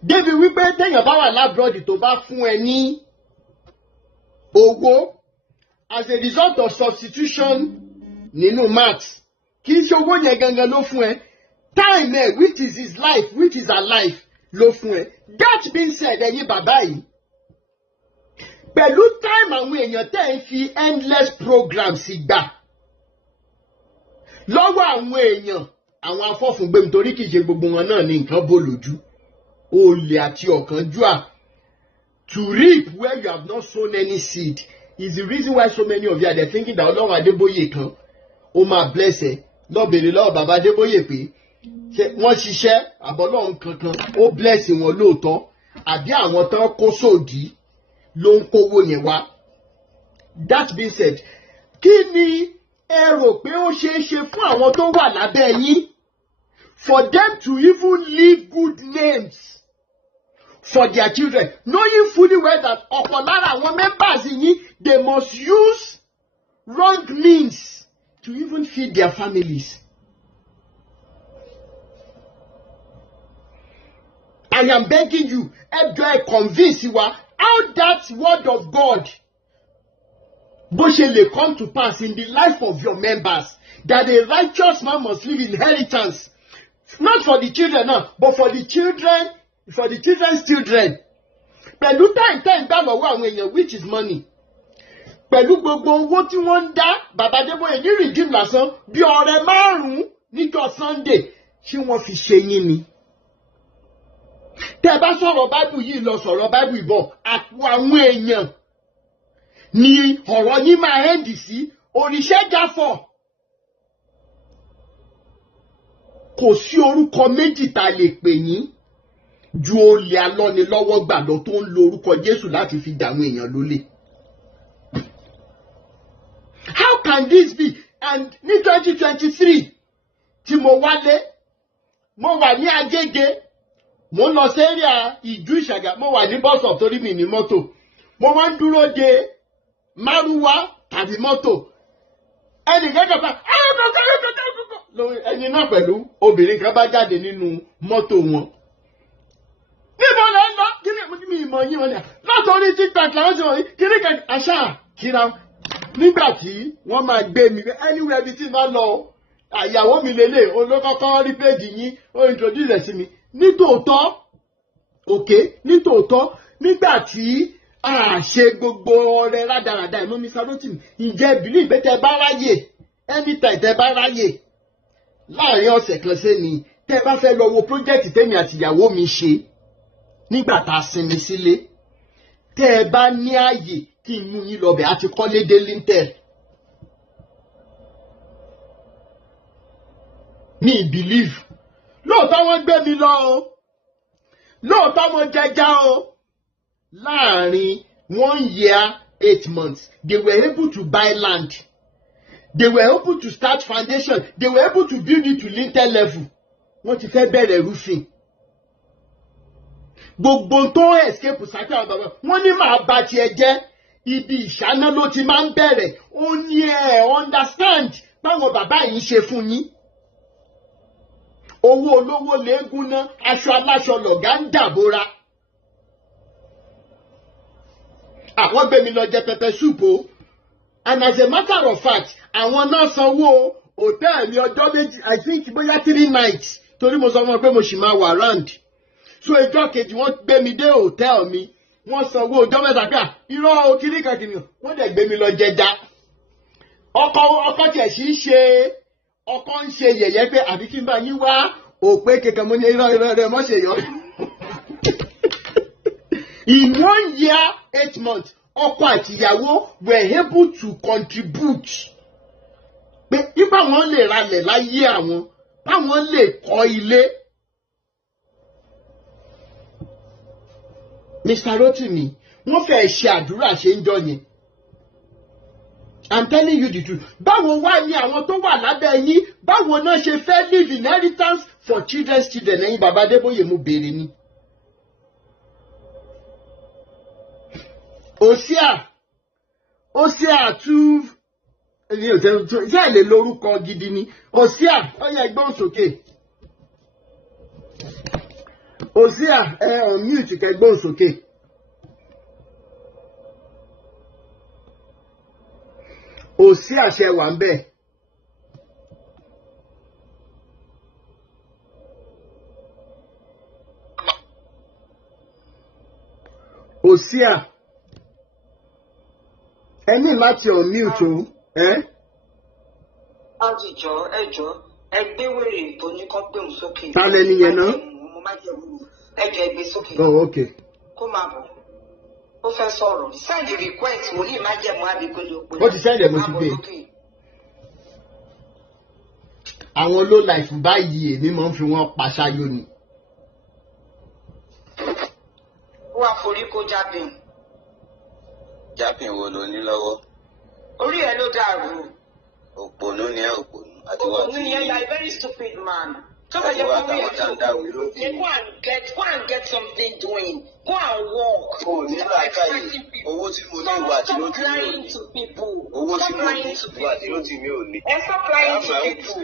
Débi wípé téèyàn bá wà lábúròdì tó bá fún ẹ ní owó as a result of substitution nínú maths, kì í ṣe owó yẹn gangan ló fún ẹ, time ẹ which is his life which is her life ló fún ẹ. That being said, ẹ̀yin bàbá yìí pẹ̀lú time àwọn èèyàn tẹ́ ń fi endless programs gbà lọ́wọ́ àwọn èèyàn, àwọn afọ́fúngbẹ́mi torí kì í ṣe gbogbo wọn náà ní nǹkan bó lójú, olè àti ọ̀kánjúà. To reap where you have not sown any seed is the reason why so many of you are thinking that Ọlọ́run Adébóyè kan ó máa bless ẹ. Lọ bèrè lọ́wọ́ bàbá Adébóyè pé wọ́n ṣiṣẹ́ àbọ̀lọ́run kankan ó bless wọn lóòótọ́ àbí àwọn tán kó sòdí ló ń kówó yẹn wá. That being said, kí ni ẹ rò pé ó ṣeé ṣe fún àwọn tó wà lábẹ́ yín for them to even leave good names for their children, knowing fully well that ọ̀pọ̀ lára àwọn members yín they must use wrong means to even feed their families? I am begging you, convince you how that word of God bó ṣe lè come to pass in the life of your members, that a righteous man must leave inheritance, not for the children now, but for the children, for the children's children. Pẹ̀lú time gbà lọ́wọ́ àwọn èèyàn which is money. Pẹ̀lú gbogbo owó tí wọ́n ń dá bàbá Adébóyè ní redeem lásán bí ọrẹ 5 níjọ́ Sunday ṣé wọ́n fi ṣe yín ni. Tẹ́ bá sọ̀rọ̀ Bible yìí lọ sọ̀rọ̀ Bible ìbọ̀ àpò àwọn èèyàn ni ọ̀rọ̀ yín máa end sí òrìṣẹ́ jáfọ̀. Kò sí orúkọ méjì tá lè pè yín ju olè alọ́nilọ́wọ́ gbà lọ tó ń lo orúkọ Jésù láti fi dàwọn èèyàn lólè. How can this be? And ní 2023 tí mo wálé, mo wà ní Agége, mo lọ sí area Ìjú Ìṣàgà, mo wà ní bus stop torí mi ní mọ́tò, mo wá ń dúró de márúwá tàbí mọ́tò. Ẹnì kankan bá ẹni náà pẹ̀lú obìnrin kan bá jáde nínú mọ́tò wọn. Níbo lọ ń lọ? Kí ni mi ìmọ̀ yín wọn ni? Látọ̀rí TikTok làwọn ti wọ̀nyí, kí ni kan àṣà kíra. Nígbà tí wọ́n máa gbé mi anywhere bí tí máa lọ, àyàwó mi lélẹ̀ olókọ́kọ́ rí péjì yín ó introduce ẹ̀ sí mi. Nítòótọ́, nítòótọ́, nígbà tí a ṣe gbogbo ọrẹ rádaràda ìmọ̀ mi Sarotimi, ǹjẹ́ believe pé tẹ́ bá ráyè, anytime tẹ́ bá ráyè, láàrin ọ̀sẹ̀ kan sẹ́ni, tẹ́ bá fẹ́ lọ wo project tèmi àti ìyàwó mi ṣe nígbà tá a sinmi sílé, tẹ́ bá ní ààyè kí n mú yín lọ bẹ̀ àti kọ́lé dé lintel. Me believe. Lóòótọ́ wọ́n gbé mi lọ o. Lóòótọ́ mo jẹjà o. Láàrin 1 year, 8 months, they were able to buy land. They were able to start foundation. They were able to build it to lintel level. Wọ́n ti fẹ́ bẹ̀rẹ̀ roofing. Gbogbo tó escape sàkè àwọn bàbá. Wọ́n ní màá bá tiẹ̀ jẹ́. Ibi ìṣáná ló ti máa ń bẹ̀rẹ̀. Ó ní understand báwọn bàbá yìí ṣe fún yín. Owó olówó léegun ná, aṣọ aláṣọ lọ̀gá ń dàbora. Àwọn gbé mi lọ jẹ pepper soup o. And as a matter of fact, àwọn náà sanwó hòtẹ́ẹ̀lì ọjọ́ méjì, I think bóyá 3 nights. Torí mo sọ fún wọn pé mo ṣì máa wà round. So ìjọ́ kejì wọ́n gbé mi dé hòtẹ́ẹ̀lì mi. Wọ́n sanwó ọjọ́ mẹ́ta pé irọ́ o kìnnìkan kìnnìkan. Wọ́n dẹ̀ gbé mi lọ jẹja. Ọkọ tiẹ̀ sì ṣe ọkọ ń ṣe yẹ̀yẹ́ pé àbí kí n bá yín wá òpé kẹ̀kẹ́ mo ní irọ́ rẹ̀ mọ́ ṣe yọ. In 1 year, 8 months, ọkọ àti ìyàwó were able to contribute. Pé nípa wọn lè ralẹ̀ láyé àwọn, báwọn lè kọ́ ilé. Mr. Rotimi, wọ́n fẹ́ ṣe àdúrà ṣe ń jọ yẹn. I'm telling you the truth. Báwo wá ní àwọn tó wà lábẹ́ yín, báwo náà ṣe fẹ́ leave inheritance for children's children ẹ̀yin bàbá Adébóyè mo béèrè ni. Òsíà tú ṣé ẹ lè lórúkọ gidi ni. Òsíà ọyà ẹgbọ́n sókè. Òsíà on mute kẹgbọ́n sókè. Òsíà ṣe wà ń bẹ̀. Òsíà ẹni láti on mute o. Àjìjọ ẹjọ́ ẹgbẹ́ wèrè tó ní kán gbé òun sókè. Ta lẹni yẹn náà? Mo má jẹ́ wúwo. Ẹjọ́ ẹgbẹ́ sókè. Oh, okay. Kó máa bọ̀. Ó fẹ́ sọ̀rọ̀. Send request wòlíì má jẹ́ mọ́ àbígbélé òpin. Ó ti send ẹ̀ mo ti gbé. Àwọn low life báyìí èmi máa ń fi wọ́n paṣáyò ni. Ó wá forí kó jábìn. Jápìn wo ló ní lọ́wọ́? Orí ẹ ló dàrú. Òpònú ni ẹ òpònú. Òpònú yẹn you are a very stupid man. Tó bá yẹ kó rí ẹ̀ tó go and get something doing. Go and work. O ní làákàyè. Owó tí mo ní ìwà tí ló ti mi ò ní. Owó tí mo ní ìwà tí ló ti mi ò ní. Stop lying to people.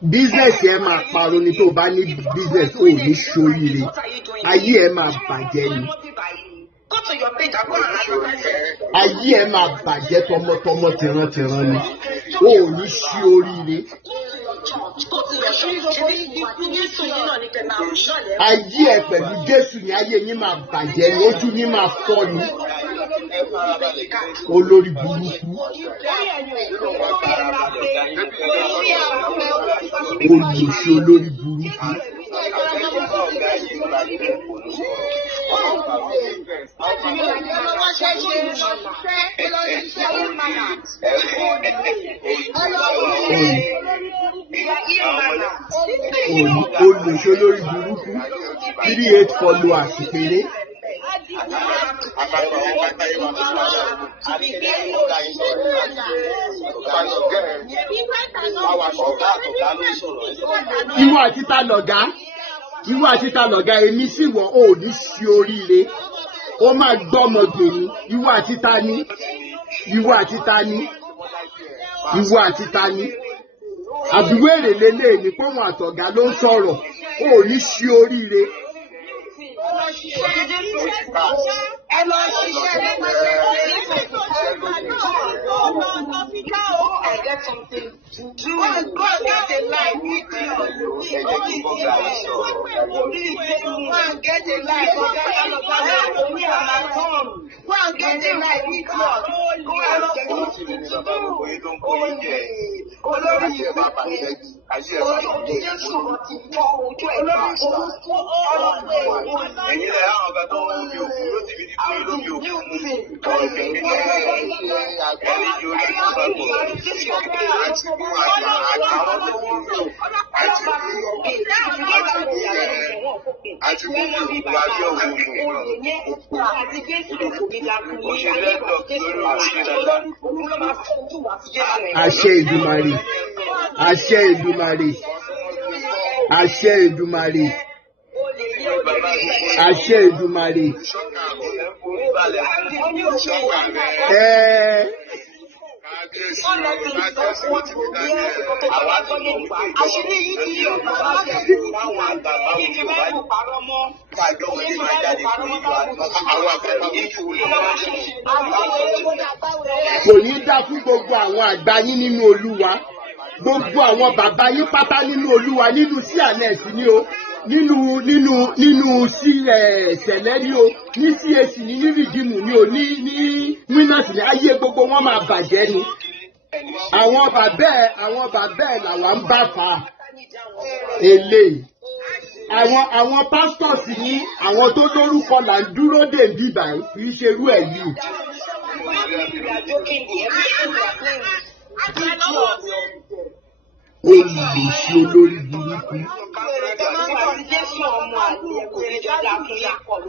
Business ẹ máa parun ni tó bá ní business ò ní ṣoríire. Ayé ẹ máa bàjẹ́ ni. Go to your page and go and advertise. Ayé ẹ máa bàjẹ́ tọmọtọmọ tìrantìran ni. O ò ní ṣí oríire. Ayé ẹ pẹ̀lú Jésù ni ayé yín máa bàjẹ́ ni, ojú yín máa fọ́ ni. Olórí burúkú. Olùsí olórí burúkú. Olùsí olórí burúkú. 38 followers péré. Ìwọ àti ta lọ̀gá? Ìwọ àti ta lọ̀gá? Èmi sì wọ̀ ò ní sí oríire. Ó máa gbọ́mọ gbèmí. Ìwọ àti ta ni? Ìwọ àti ta ni? Ìwọ àti ta ni? Àbíwèrè lélẹ̀ ní pọ́nmọ́ àtọ̀gá ló ń sọ̀rọ̀. Ó ní sí oríire. Àṣẹ Èdùmàrè. Àṣẹ Èdùmàrè. Àṣẹ Èdùmàrè. Àṣẹ Èdùmàrè. Kò ní dá fún gbogbo àwọn àgbà yín nínú Olúwa, gbogbo àwọn bàbá yín pátá nínú Olúwa, nínú sí ànẹ́s ni o, nínú sí ṣẹlẹ̀ ni o, ní CAC ní rìdíìmù ni o, ní winners ní ayé gbogbo wọn máa bàjẹ́ ni. Àwọn bàbá ẹ̀ làwọn ń bá fà á eléyìí. Àwọn pastors ní àwọn tó lórúkọ là ń dúró dè ń bíbà kì í ṣerú ẹ̀ yìí. Olùsí olórí burúkú.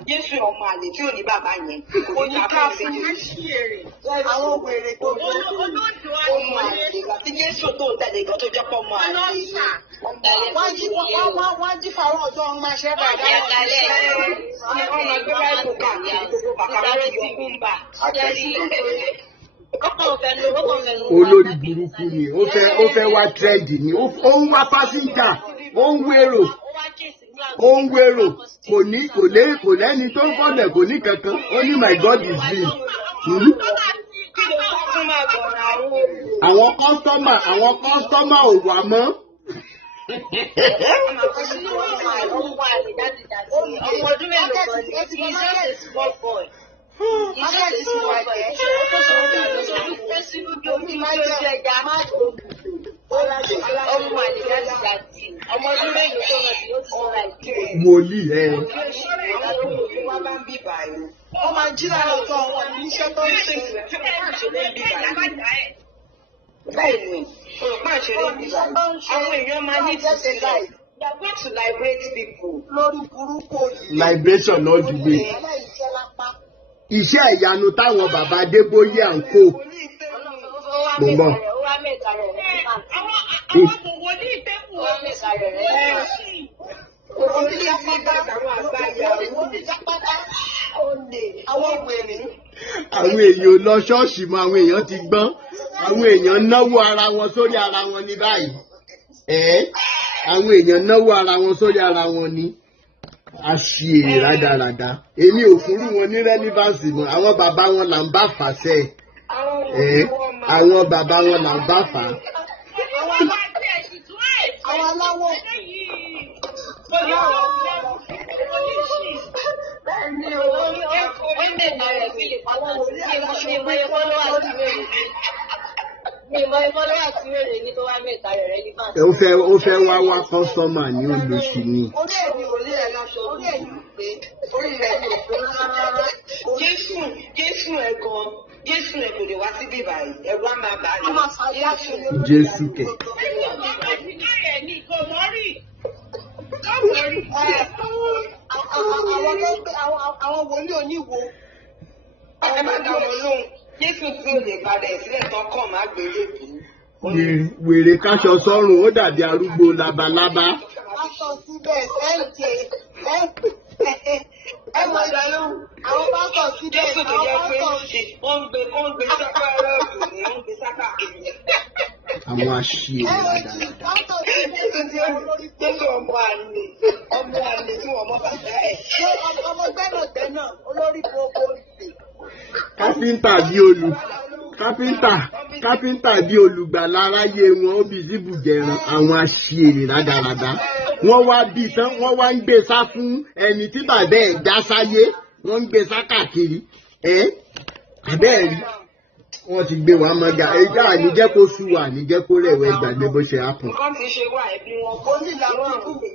Jésù ọmọ àlè tí ò ní bàbá yẹn. Oníkà fún àwọn wèrè tó ọmọ àlè àti Jésù tó tẹ̀lé gan tó jẹ́ pọ̀ ọmọ àlè. Wọ́n jí fáwọn ọjọ́ ọmọ máa ṣe bàbá yẹn. Ọmọ ẹgbẹ́ báyìí kò kà ní gbogbo bàbá rẹ̀ ti ń bà. Olórí burúkú ni ó fẹ́ wá trend ni ó ń wá pásíńjà ó ń wérò kò lẹ́ni tó ń kọ́lẹ̀ kò ní kankan ó ní my God is real. Àwọn kọ́sítọ́mà ò wà mọ́. Wòlíì ẹ. Wọ́n máa jí lára ọjọ́ wọn ní iṣẹ́ tó ń ṣe. Bẹ́ẹ̀ni, olùkọ́ àṣírí ìgbà àwọn èèyàn máa ní ìṣẹ́ báyìí. They are going to liberate people. Lórí burúkú yìí. Liberation náà dùgbò. Iṣẹ́ ìyanu táwọn bàbá Adébóyè à ń kó. Mo mọ̀. Àwọn èèyàn lọ ṣọ́ọ̀ṣì mọ́, àwọn èèyàn ti gbọ́n, àwọn èèyàn náwó ara wọn sórí ara wọn ní báyìí. Àwọn èèyàn náwó ara wọn sórí ara wọn ní. A ṣe èrè rádaràda. Èmi ò fúnrú wọn ní rẹ́lífàǹsì mọ́, àwọn bàbá wọn là ń bá fà sẹ́. Àwọn bàbá wọn là ń bá fà. Àwọn aláwọ̀ ó fẹ́ wá kọ́sọ́mà ní olóṣù ni. Jésù ẹ̀ kò lè wá síbí báyìí, ẹ̀rù á máa bà á. Jésù kẹ̀. Àwọn wòlíì oníwo. Ẹ máa dá wọn lóhùn. Jésù tí ò lè padà ìsílẹ̀ tán kàn má gbélé bí. Wèrè káṣọ sọ́rùn ó dàbí arúgbó labalábá. Aṣọ síbẹ̀ ẹ mọ̀ dá lóhùn. Àwọn pásọ̀ síbẹ̀ Jésù tó jẹ́ pé wọ́n ń gbé sáká rẹ́ẹ̀bù ní wọ́n ń gbé sáká kiri. Àwọn àṣìírí dáadáa. Jésù ọmọ àlè tí wọ́n mọ bàbá ẹ̀. Ọmọ gbẹ́nàgbẹ́nà olórí gbogbo ìsìn. Kápẹ́ńtà bí olùgbàlà aráyé wọn ó bí síbùjẹran àwọn àṣìírí rádaràda. Wọ́n wá bí tán wọ́n wá ń gbé sá fún ẹni tí bàbá ẹ̀ dá sáyé wọ́n ń gbé sá káàkiri. Abẹ́ẹ̀rí wọ́n ti gbé wa mọ́gà ẹja àní jẹ́ kó sú wa àní jẹ́ kó rẹ̀wẹ̀ gbàgbé bó ṣe hápùn. Nǹkan ti ṣe wá ẹbí wọn kó ní làwọn àbúkù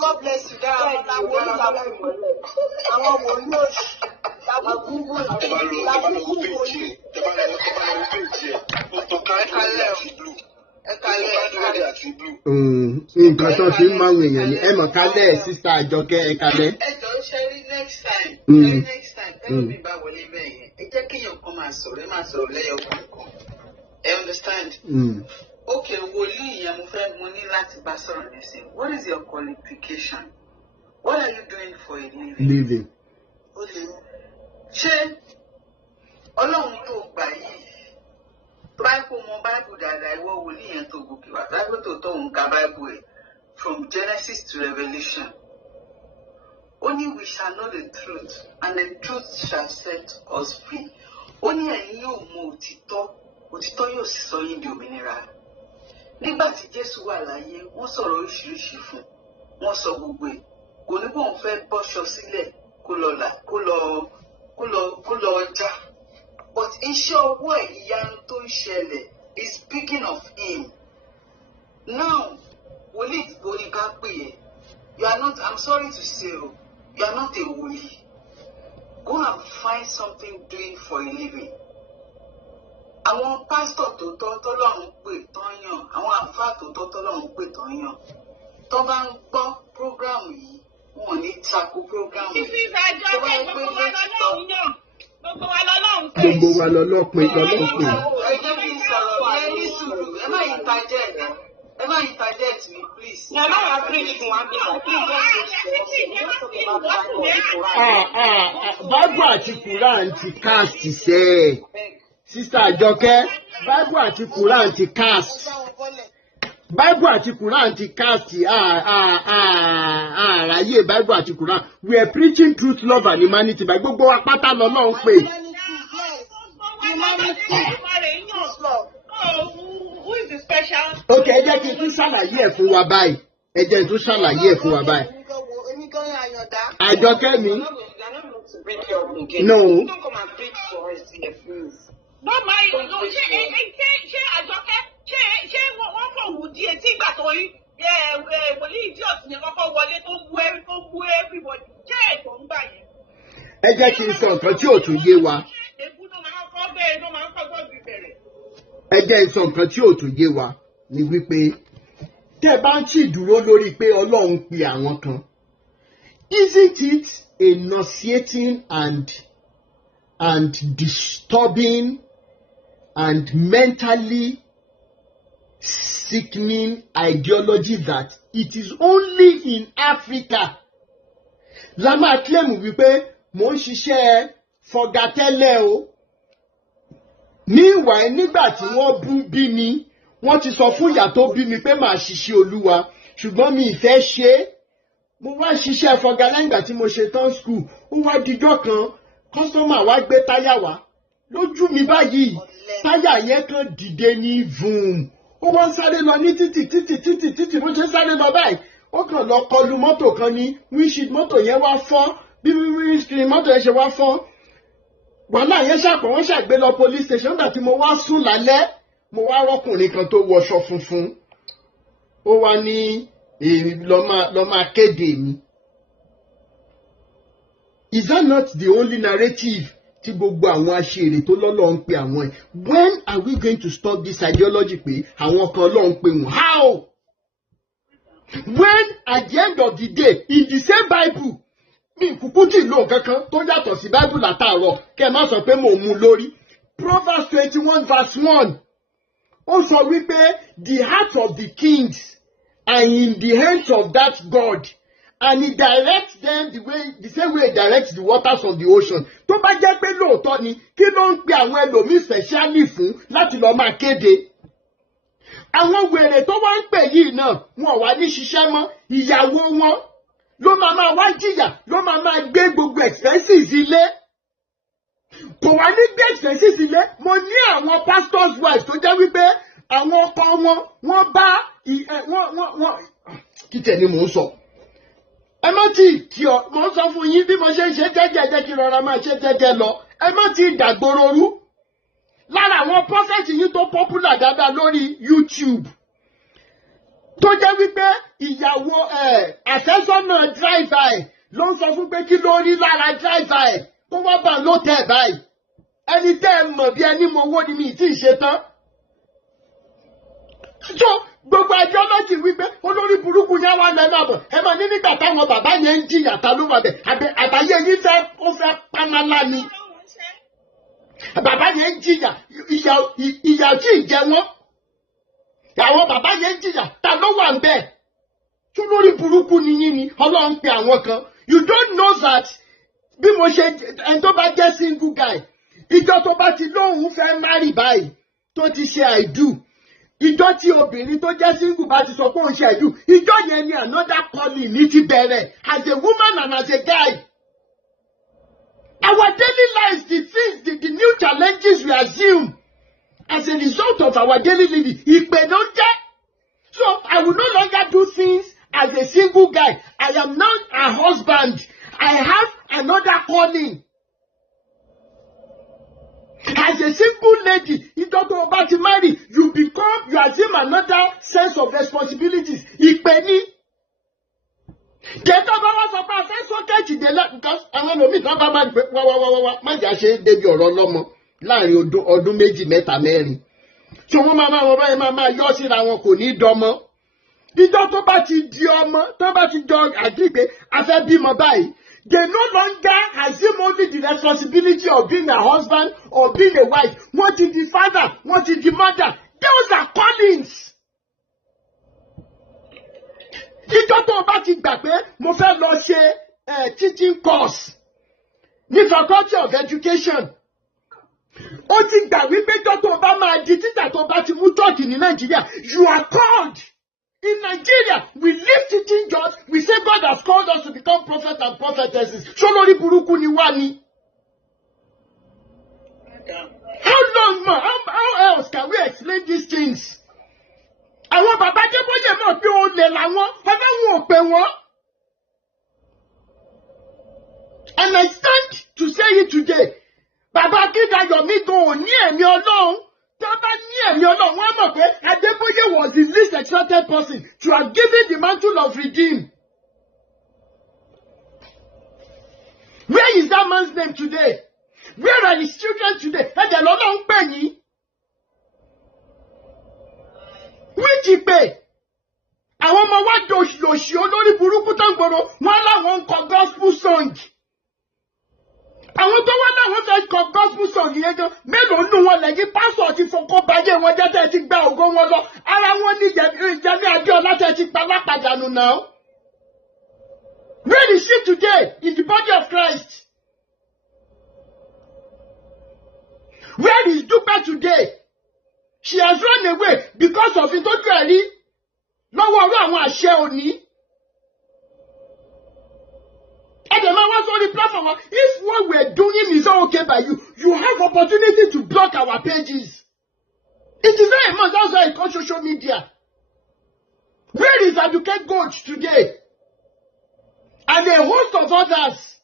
God bless you dára àwọn onílàwọ̀ ìmọ̀lẹ̀ àwọn wòlíì òṣì àbúkù wòlíì. nǹkan tó fi ń máa ń èèyàn ni ẹ mọ̀ kálẹ̀ sísá àjọkẹ́ ẹ kálẹ̀. ẹ jọ ṣe rí next time tẹ́lẹ̀ mi bá wọlé bẹ́ẹ̀ yẹn ẹ jẹ́ kéèyàn kan máa sọ̀rọ̀ lẹ́yọ̀ kọ̀ọ̀kan ẹ understand. Okay, wòlíì yẹn mo ní láti bá sọ̀rọ̀ nísìnyí. What is your qualification? What are you doing for a living? Ó lè ṣé Ọlọ́run tó gbà yìí tó bá kó mọ Bible dáadáa ìwọ wòlíì yẹn tó gòkè wá Bible tó tó ń ka Bible ẹ̀ from Genesis to Revelation. Ó ní we shall know the truth and the truth shall set us free. Ó ní ẹ̀yin yóò mọ òtítọ́ yóò sì sọ yín di òmìnira. Nígbà tí Jésù wà láyé wọ́n sọ̀rọ̀ oríṣiríṣi fún wọ́n sọ gbogbo ẹ̀ kò ní bóun fẹ́ bọ́ṣọ sílẹ̀ kó lọ ọjà but iṣẹ́ ọwọ́ ẹ̀ ìyanu tó ń ṣẹlẹ̀ is speaking of him. Now wòlíì borí bá pè é you are not, I'm sorry to say you are not a wòlíì. Go and find something doing for a living. Àwọn pásítọ̀ tó tọ́ tọ́lọ́run pè tán yàn àwọn àfáà tó tọ́ tọ́lọ́run pè tán yàn tó bá ń gbọ́ prógráàmù yìí wọn ò ní tako prógráàmù yìí tó bá ń gbé lẹ́títọ́. Gbogbo wa lọ́lọ́run pè. Gbogbo wa lọ́lọ́run pè. Ẹ jẹ́ kí n sọ̀rọ̀ ẹ ní sùúrù ẹ má yí target mi please. Ẹ má wá preach fún wa bí Bible àti Quran ti cast sẹ́ẹ̀. Sister Àjọkẹ́, Bible àti Quran ti cast. Bible àti Quran ti cast. Àráyé Bible àti Quran. We are preaching truth, love and humanity. By gbogbo wa pátá lọ́lọ́run pè. Okay, ẹ jẹ́ kí n tún ṣàlàyé ẹ̀ fún wa báyìí. Àjọkẹ́ mi. No. Don't mind. Ṣé Àjọkẹ́ ṣé wọ́n kò wù di etí ìgbà tó rí wòlíì idiot yẹn kọ́kọ́ wọlé tó bú everybody jẹ́ ẹ̀tọ́ ń gbà yẹn. Ẹ jẹ́ kí n sọ nǹkan tí ò tún yé wa. Èkú ló máa ń kọ́ bẹ́ẹ̀ ló máa ń kọ́ gbọ́dọ̀ bẹ̀rẹ̀. Ẹ jẹ́ n sọ nǹkan tí ò tún yé wa ni wípé tẹ́ bá ń tì dúró lórí pé Ọlọ́run pe àwọn kan. Isn't it a nauseating and disturbing and mentally sickening ideology that it is only in Africa la máa claim wípé mo ń ṣiṣẹ́ fọ̀gàtẹ́lẹ̀ o. Meanwhile nígbà tí wọ́n bí mi wọ́n ti sọ fún ìyá tó bí mi pé màá ṣiṣẹ́ Olúwa ṣùgbọ́n mi ìfẹ́ ṣe é. Mo wá ṣiṣẹ́ fọ̀gà lẹ́yìn ìgbà tí mo ṣe tán school ó wá dijọ́ kan kọ́sọ́mà wá gbé táyà wá lójú mi báyìí táyà yẹn kan dìde ní vùm ó wọ́n sáré lọ ní títì bó ṣe sáré lọ báyìí ó kàn lọ kọlu mọ́tò kan ní windshield mọ́tò yẹn wá fọ́ bí windshield mọ́tò yẹn ṣe wá fọ́ wàhálà yẹn ṣàpọ̀ wọ́n ṣàgbé lọ police station nígbà tí mo wá sùn lálẹ́ mo wá rọ́kùnrin kan tó wọṣọ funfun ó wá ní lọ máa kéde mi. Is that not the only narrative tí gbogbo àwọn aṣèrè tó lọ́lọ́ ń pe àwọn ẹ̀? When are we going to stop this ideology pé àwọn kan lọ́ ń pe wọn? How? When at the end of the day in the same Bible mi kúkú tí lò kankan tó yàtọ̀ sí Bible látàárọ̀ kẹ́ ẹ má sọ pé mò ń mú lórí. Proverbs 21 verse 1 ó sọ wípé the heart of the kings are in the hands of that God. And he directs them the same way he directs the waters of the ocean. Tó bá jẹ́ pé lóòótọ́ ni kí ló ń pe àwọn ẹlòmíì specially fún láti lọ́ọ́ máa kéde. Àwọn wèrè tó wá ń pè yìí náà wọn wá ní ṣiṣẹ́ mọ́ ìyàwó wọn ló máa wá jìyà ló máa gbé gbogbo expenses ilé. Kò wá ní gbé expenses ilé mo ní àwọn pastors wives tó jẹ́ wípé àwọn ọkọ wọ́n bá wọ́n kí tẹ̀ ni mò ń sọ. Ẹ má ti kí ọ mo sọ fún yín bí mo ṣe ń ṣe jẹ́jẹ́ jẹ́ kí rọra máa ṣe jẹ́jẹ́ lọ ẹ má ti dàgbòrò rú. Lára àwọn prophet yìí tó popular dáadáa lórí YouTube tó jẹ́ wípé ìyàwó àfẹ́sọ́nà driver ẹ̀ ló ń sọ fún pé kí ló rí lára driver ẹ̀ tó wá bá ló tẹ̀ báyìí ẹni tẹ́ ẹ mọ̀ bí ẹni mo wó ni mi ì tí ì ṣe tán. So gbogbo ideology wípé olórí burúkú yẹn wà lẹ́nu àbọ̀ ẹ máa ní nígbà táwọn bàbá yẹn ń jìyà ta ló wà bẹ̀ àbáyé yín ó fẹ́ pamala ni bàbá yẹn ń jìyà ìyà tí ì jẹ wọ́n àwọn bàbá yẹn ń jìyà ta ló wà ń bẹ̀ tó lórí burúkú ni yín ni Ọlọ́run pe àwọn kan you don't know that bí mo ṣe ẹni tó bá jẹ́ single guy ìjọ tó bá ti lóhùn fẹ́ marry báyìí tó ti ṣe àìdù ìjọ tí obìnrin tó jẹ́ single bá ti sọ pé òun ṣe àìdù ìjọ yẹn ni another calling ní ti bẹ̀rẹ̀ as a woman and as a guy. Our daily lives, the things, the new challenges we assume as a result of our daily living, ìpè ló jẹ́. So I will no longer do things as a single guy. I am now a husband. I have another calling. As a single lady, if you don't about to marry, you assume another sense of responsibilities. Ìpè ni. Jẹ́tọ́ bá wá sọ pé afẹ́ sọ́kẹ́ẹ̀tì dé because àwọn ẹlòmíì kan bá máa ń pè wá má jà ṣe débi ọ̀rọ̀ lọ́mọ láàrin ọdún méjì mẹ́ta mẹ́rin. Tí wọ́n máa yọ́ síra wọn kò ní dọmọ. Ìjọ tó bá ti di ọmọ tó bá ti jọ àdìgbé afẹ́ bímọ báyìí. They no longer assume only the responsibility of being a husband or being a wife. Wọ́n ti di father, wọ́n ti di mother. Those are callings. Ìjọ tó bá ti gbà pé mo fẹ́ lọ ṣe teaching course ní faculty of education. Ó ti gbà wípé ìjọ tó bá máa di títà tó bá ti mú church ní Nàìjíríà. You are called. In Nigeria, we leave teaching jobs. We say God has called us to become prophets and prophetesses. Ṣolórí burúkú ni wá ni. How long more? How else can we explain these things? Àwọn bàbá Adébóyè mọ̀ pé ó lè làwọn, bàbá wọn ò pè wọ́n. And I stand to say it today. Bàbá Akíndayọ̀ mi gan ò ní ẹ̀mí Ọlọ́run. Bàbá ní ẹ̀mí Ọlọ́run wọ́n mọ̀ pé Adébóyè was the least expected person to have given the mantle of redeem. Where is that man's name today? Where are his children today? Ẹ̀jẹ̀ lọ́lọ́run pè yín. Which ìpè? Àwọn ọmọ wa dòṣì olórí burúkú tó ń gbòòrò wọn láwọn ń kọ gospel song. Àwọn tó wá láwọn fẹ́ kọ gospel song yẹn gan mélòó nù wọn lẹ́yìn pásọ̀ ti fọkọ́ báyé wọn jẹ́ tẹ́ ti gba ògo wọn lọ ara wọn ní Yẹmí Adéọlá tẹ́ ti pa lápàdánù náà. Where is she today in the body of Christ? Where is Dúpẹ́ today? She has run away because of ìtọ́jú ẹ̀rí lọ́wọ́ ọ̀rọ̀ àwọn àṣẹ òní. Platform. If what we're doing is not okay by you, you have opportunity to block our pages. It is not a must. That's why I call social media. Where is Educate Gold today? And a host of others.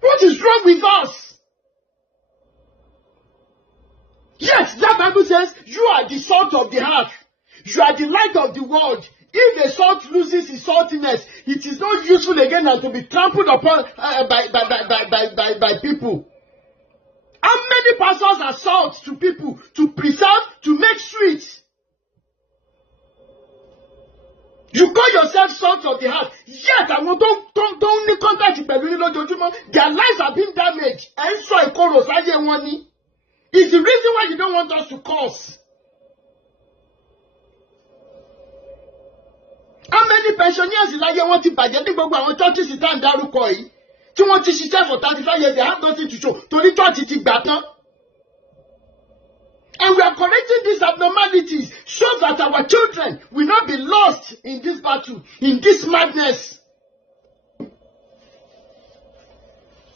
What is wrong with us? Yes, that Bible says you are the salt of the earth. You are the light of the world. If the salt loses its saltiness, it is not useful again and to be trampled upon by people. How many pastors are salt to people to preserve, to make sweet? You call yourself salt of the earth. Yet, I don't need contact with people. Their lives have been damaged. And so I call us. It's the reason why you don't want us to curse. How many pensioners láyé wọ́n ti bàjẹ́ ní gbogbo àwọn churches tá ń dárúkọ yìí tí wọ́n ti ṣiṣẹ́ for 35 years they have nothing to show torí church ti gbà tán. And we are correcting these abnormalities so that our children will not be lost in this battle, in this madness.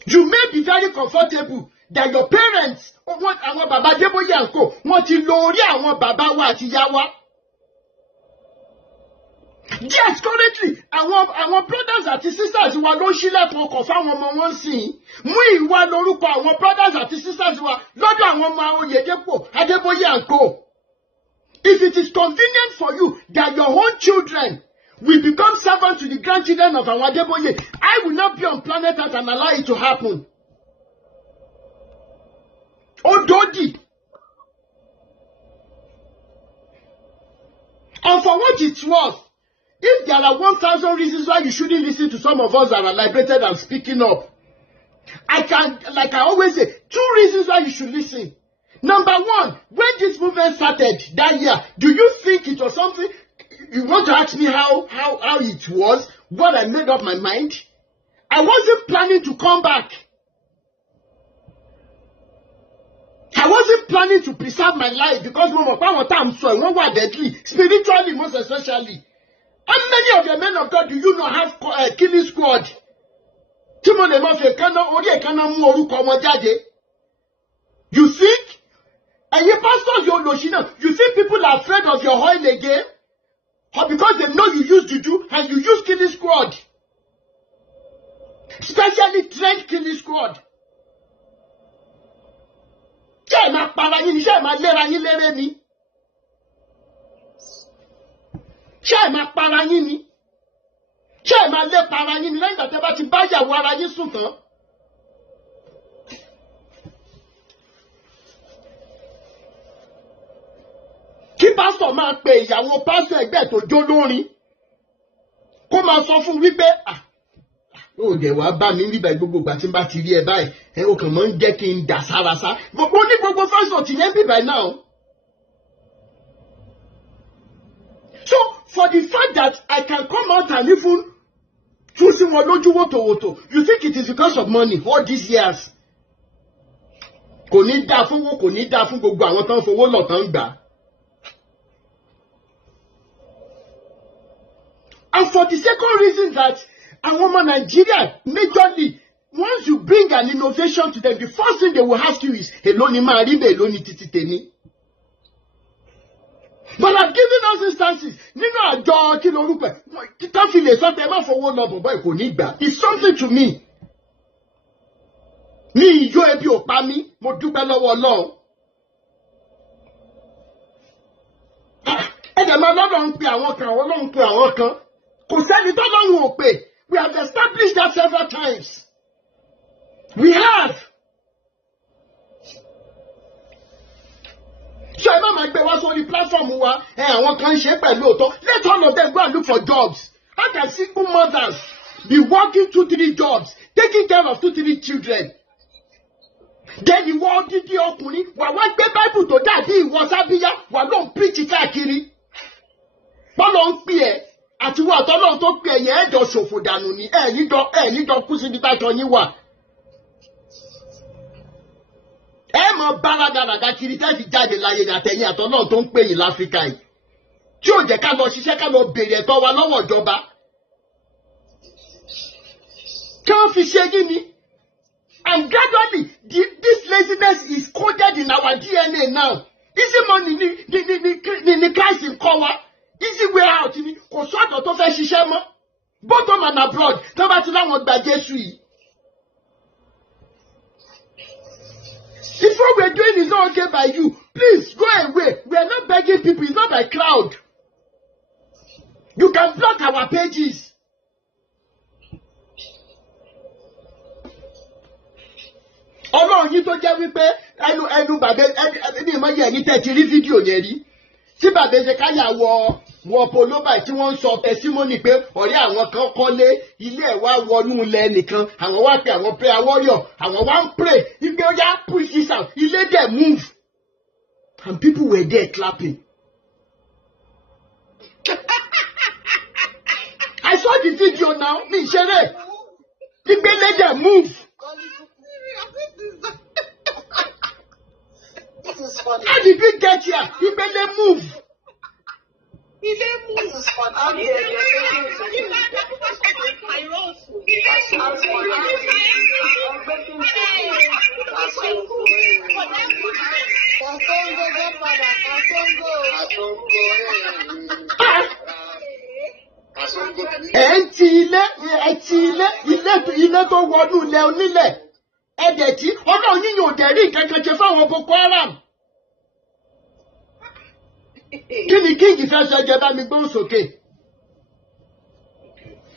You may be very comfortable that your parents want àwọn bàbá Adébóyè and co wọ́n ti lo orí àwọn bàbá wa àti ìyá wa. Yes, currently, our brothers and sisters wa ló ṣílẹ̀kùn ọkọ̀ fáwọn ọmọ wọn sìn. Mú ìwà lórúkọ àwọn brothers and sisters wa lọ́dọ̀ àwọn ọmọ Oyèdépò, Adébóyè and co. If it is convenient for you that your own children will become servants to the grandchildren of our Adébóyè, I will not be on planet Earth and allow it to happen. Ododi. much it's worth. If there are 1,000 reasons why you shouldn't listen to some of us that are liberated and speaking up, I can, like I always say, 2 reasons why you should listen. Number 1, when this movement started that year, do you think it was something, you want to ask me how it was, what I made up my mind? I wasn't planning to come back. I wasn't planning to preserve my life because what I'm so one were deadly, spiritually most especially. How many of the men of God do you know have killing squad? You think? And your pastors, you think people are afraid of your oil again? Or because they know you use juju and you use killing squad? Especially trained killing squad. Ṣé ma para yín ni, ṣé ma lera yín léré ni? Ṣé ma para yín ni? Ṣé ma lé para yín ni lẹ́yìn ìgbà tẹ́ bá ti bá yàwó ara yín sùn tán? Kí pásítọ̀ máa pe ìyàwó pásítọ̀ ẹgbẹ́ tó jó lórin kó máa sọ fún wípé ó dẹ̀ wá bá mi níbẹ̀ gbogbo ìgbà tí n bá ti rí ẹ báyìí ó kàn máa ń jẹ́ kí n dà sára sá. Gbogbo ní gbogbo pásítọ̀ ti yẹn bí by now. So for the fact that I can come out and even choose wọn lójú wòtòwòtò, you think it is because of money all these years? Kò ní dáa fún wọn, kò ní dáa fún gbogbo àwọn tán fowó lọ̀ tán gbà. And for the second reason that àwọn ọmọ Nigeria, majorly, once you bring an innovation to them, the first thing they will ask you is, èló ni máa rí bẹ́ẹ̀, èló ni títí tèmi. But I've given us instances. Nínú àjọ kí lorúkọ ẹ̀, títà fi lè sọ pé ẹ má fowó lọ bọ̀bọ̀ kò ní gbà. It's something to me. Ní ìjọ ebi ò pa mí, mo dúpẹ́ lọ́wọ́ Ọlọ́run. Ẹ̀jẹ̀ máa lọ́dọ̀ ń pe àwọn kan, àwọn Ọlọ́run pe àwọn kan. Kò sẹ́ni tó lọ́run ò pè. We have established that several times. We have. So ẹ má máa gbé wá sórí platform wa, àwọn kan ṣe pẹ̀lú òótọ́. Let all of them go and look for jobs. How can single mothers be working 2-3 jobs, taking care of 2-3 children? Then ìwọ dídí ọkùnrin, wà wá gbé Bible tó dàbí ìwọ sábíyá, wà ló ń preach káàkiri. Bọ́lá ń pè ẹ́, àti wọ́n àtọ́lọ́run tó pè ẹ̀yìn ẹ̀jọ̀ ṣòfò dànù ni, níjọ kú síbi tájọ yín wà. Ẹ mọ báradàràdà kiri tẹ́ fi jáde láyé àtẹ̀yìn àtọ́lọ́run tó ń pè yín láfíríkà yìí. Tí ò jẹ́ ká lọ ṣiṣẹ́ ká lọ bèrè ẹ̀tọ́ wa lọ́wọ́ ìjọba. Kí wọ́n fi ṣe yín ni. And gradually, this laziness is coded in our DNA now. Easy money ni Christ ń kọ́ wa. Easy way out ni kò sọ́dọ̀ tó fẹ́ ṣiṣẹ́ mọ́. Both home and abroad, tó bá ti láwọn gba Jésù yìí. If what we're doing is not okay by you, please go away. We are not begging people, it's not by crowd. You can block our pages. Ọlọ́run yìí tó jẹ́ wípé ẹnu bàbá ẹni ìmọ̀ yẹ̀ ní tẹ́tí rí fídíò yẹn rí. Tí bàbá ṣe káyà wọ polo báyìí tí wọ́n ń sọ testimony pé ọ̀rẹ́ àwọn kan kọ́lé ilé ẹ̀ wá wọnú ilẹ̀ nìkan, àwọn wá pé àwọn prayer warrior, àwọn wá ń pray, ìgbé ọjà push this out, ilé dẹ̀ move. And people were there clapping. I saw the video now, mi ṣeré, ìgbé ilé dẹ̀ move. This is funny. How did we get here? He made them move. This is funny. Ilé tó wọnú ilẹ̀ onílẹ̀. Ẹ̀dẹ̀ tí Ọlọ́run yín yóò dẹ̀ rí nǹkan ṣe fáwọn Boko Haram. Kí ni kíngì fẹ́ ṣe jẹ bá mi gbóhùn sókè?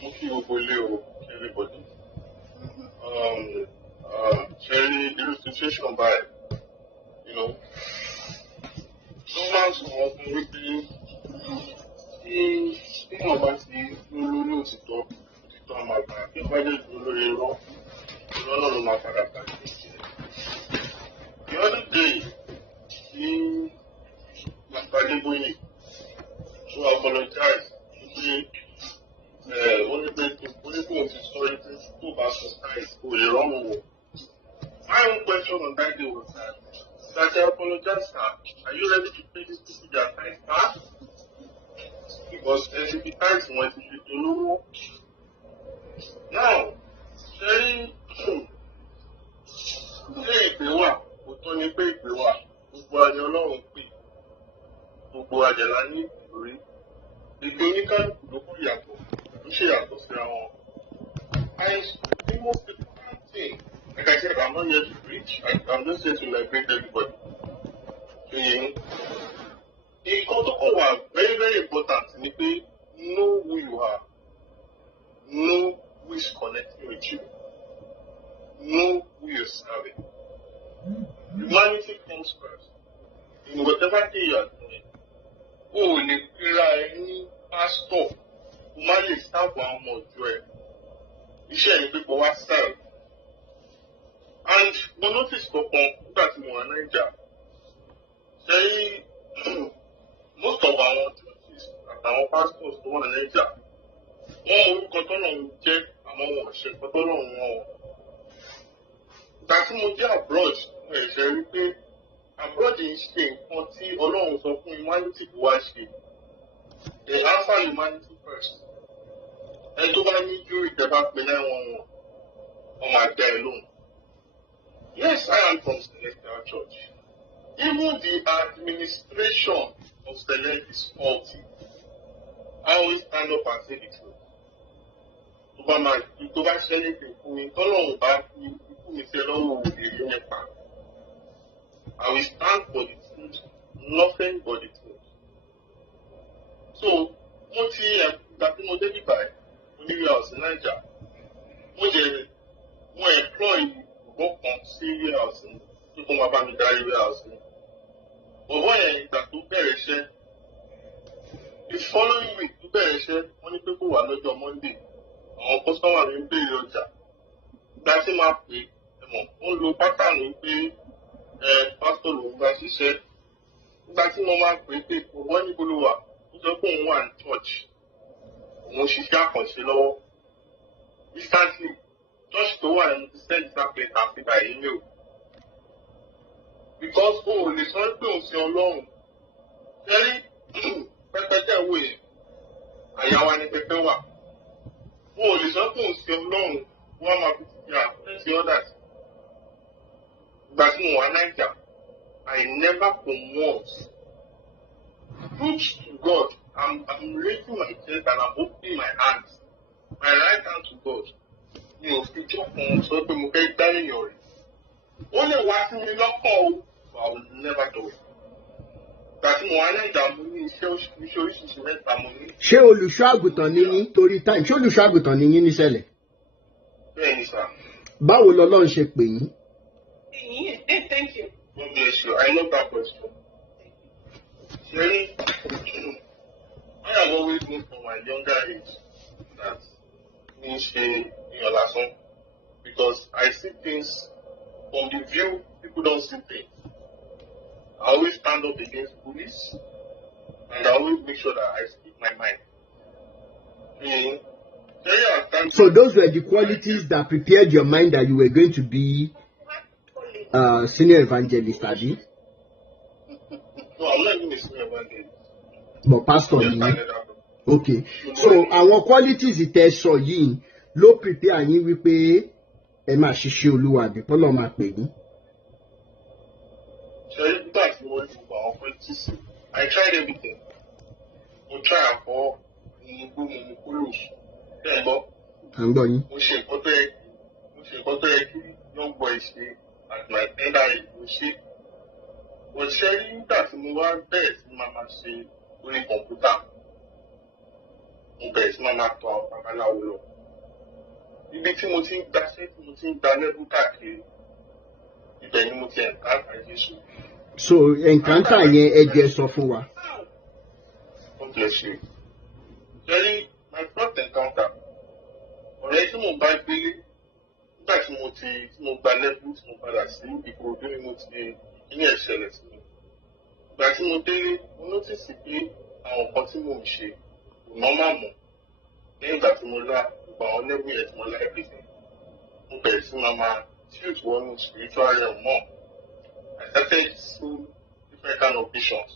Mo kí gbogbo ilé o, everybody. Ṣé rí irú situation báyìí? Wọ́n máa ń sọ wọn fún wípé tí wọ́n bá ti lórí òtítọ́ àmàgbà tí wọ́n bá jẹ́ lórí irọ́ náà ló máa padà bá ní ìṣẹ̀lẹ̀. The other day tí Mr. Adébóyè to apologize wọ́n ní pé oníkóhùn ti sọ ètò tó bá sọ sáìsì kò lè rọ́mù wọ̀. My own question on that day was that I apologize, sir. Are you ready to pay these people their time back? Because every time someone is to know. Now, ṣé ìpè wà? Òótọ́ ni pé ìpè wà. Gbogbo àjọ Ọlọ́run pè. Gbogbo àjẹ̀lá ní ìrírí. Ìpè oníkálùkù ló kọ́ yàtọ̀. Ó ṣe yàtọ̀ síra wọn. And the most important thing, like I said, I'm not here to preach. I'm just here to liberate everybody. Nǹkan tó kọ̀ wà very very important ni pé know who you are. Know who is connecting with you. Know who you're serving. Humanity comes first. In whatever thing you are doing, o lè pera ẹni pastor, o máa lè sáàbù àwọn ọmọ ọjọ́ ẹ. Iṣẹ́ ni pé kò wá serve. And mo notice kankan nígbà tí mo wà Naija. Ṣé most of our churches àtàwọn pastors tó wà Naija, wọ́n orúkọ tọ́nà ń jẹ́ àmọ́ wọn ṣe nǹkan tọ́nà wọn. Ìgbà tí mo jẹ́ abroad, mo ẹ̀ṣẹ̀ rí pé abroad ń ṣe nǹkan tí Ọlọ́run sọ fún humanity kò wá ṣe. They answer humanity first. Ẹni tó bá ní ju ìjọba pé náà wọ́n máa dá ẹ lóhùn. Yes, I am from Celestial Church. Even the administration of Celestial is faulty. I always stand up and say the truth. Tó bá ṣẹlẹ̀ pé fún mi, tọ́lọ́run bá fi ikú mi ṣe lọ́wọ́ òbí nípa. I will stand for the truth, nothing but the truth. So, mo ti ẹ̀ka tí mo dé nígbà ẹ̀, mo ní ìyá ọ̀sìn Naija. Mo employ ìgbọ́ kan sí ìyá ọ̀sìn tó kọ́ máa bá mi darí ìyá ọ̀sìn. Bọ̀bọ́ yẹn ìgbà tó bẹ̀rẹ̀ iṣẹ́. The following week tó bẹ̀rẹ̀ iṣẹ́, wọ́n ní pé kó wà lọ́jọ́ Monday. Àwọn kọ́sọ́mà mi ń béèrè ọjà. Ìgbà tí máa pè é mọ̀, ó ń lo pátánù pé pásítọ̀ lòun bá ṣiṣẹ́. Nígbà tí mo máa pè é pé ọ̀wọ́ níbo ló wà, ó sọ pé òun wà ní church. Òun ṣiṣẹ́ àkànṣe lọ́wọ́. Instantly, church tó wà ní ti send sápẹ́ tàbí by email. Because o ò lè sọ pé òun ṣe Ọlọ́run. Ṣẹ́rí pẹpẹ tẹ̀ wò yẹn, àyà wa ni pẹpẹ wà. O ò lè sọ pé òun ṣe Ọlọ́run, wọ́n máa fi ti yà twenty others. Ìgbà tí mo wà Naija, I never for once preach to God. I'm raising my chest and I'm opening my hands, my right hand to God. Mi ò fi jọ́ kan sọ pé mo fẹ́ dáríyàn rẹ̀. Ó lè wá sí mi lọ́kàn o, but I will never do it. Ìgbà tí mo wà Naija, mo ní iṣẹ́ oríṣiríṣi mẹ́ta mo ní. Ṣé olùṣọ́ àgùntàn ni yín torí time? Ṣé olùṣọ́ àgùntàn ni yín níṣẹ̀lẹ̀? Bẹ́ẹ̀ni sá. Báwo lọ́lọ́run ṣe pè yín? Thank you. God bless you. I love that question. I have always known from my younger age that me ṣe èèyàn lásán, because I see things from the view people don't see things. I always stand up against bullies, and I always make sure that I speak my mind. So those were the qualities that prepared your mind that you were going to be senior evangelist, Abi? No, I'm not even a senior evangelist. But pastor, okay. So àwọn qualities tẹ́ sọ yìí ló prepare yín wípé ẹ máa ṣiṣẹ́ Olúwa àbí pọ́lọ́ máa pè yín. I tried everything. Mo try àkọ́ mo kúrò. I'm going. Mo ṣe nǹkan tó yẹ kí young boy ṣe at my tender age mo ṣe. But ṣe nígbà tí mo wá bẹ̀rẹ̀ sí máa ṣe orí kọ̀ǹpútà, mo bẹ̀rẹ̀ sí máa tọ àwọn babaláwo lọ. Ibi tí mo ti ń gbaṣẹ́ tí mo ti ń gba lẹ́bù káàkiri, ibẹ̀ ni mo ti encounter Jésù. So encounter yẹn ẹ jẹ́ sọ fún wa. God bless you. ọ̀rẹ́ tí mo bá gbélé nígbà tí mo gba lẹ́kùn tí mo padà sí Ìkòròdú ni mo ti ní ẹ̀ṣẹ̀lẹ̀ sí mi. Ìgbà tí mo délé mo nọ́tìsì pé àwọn nǹkan tí mo ń ṣe ìmọ̀ máa mọ̀ lẹ́yìn ìgbà tí mo lá gbogbo àwọn lẹ́kùn yẹn tí mo lá everything. Mo bẹ̀rẹ̀ sí máa tilt wọnú spiritual realm more. I started seeing different kind of visions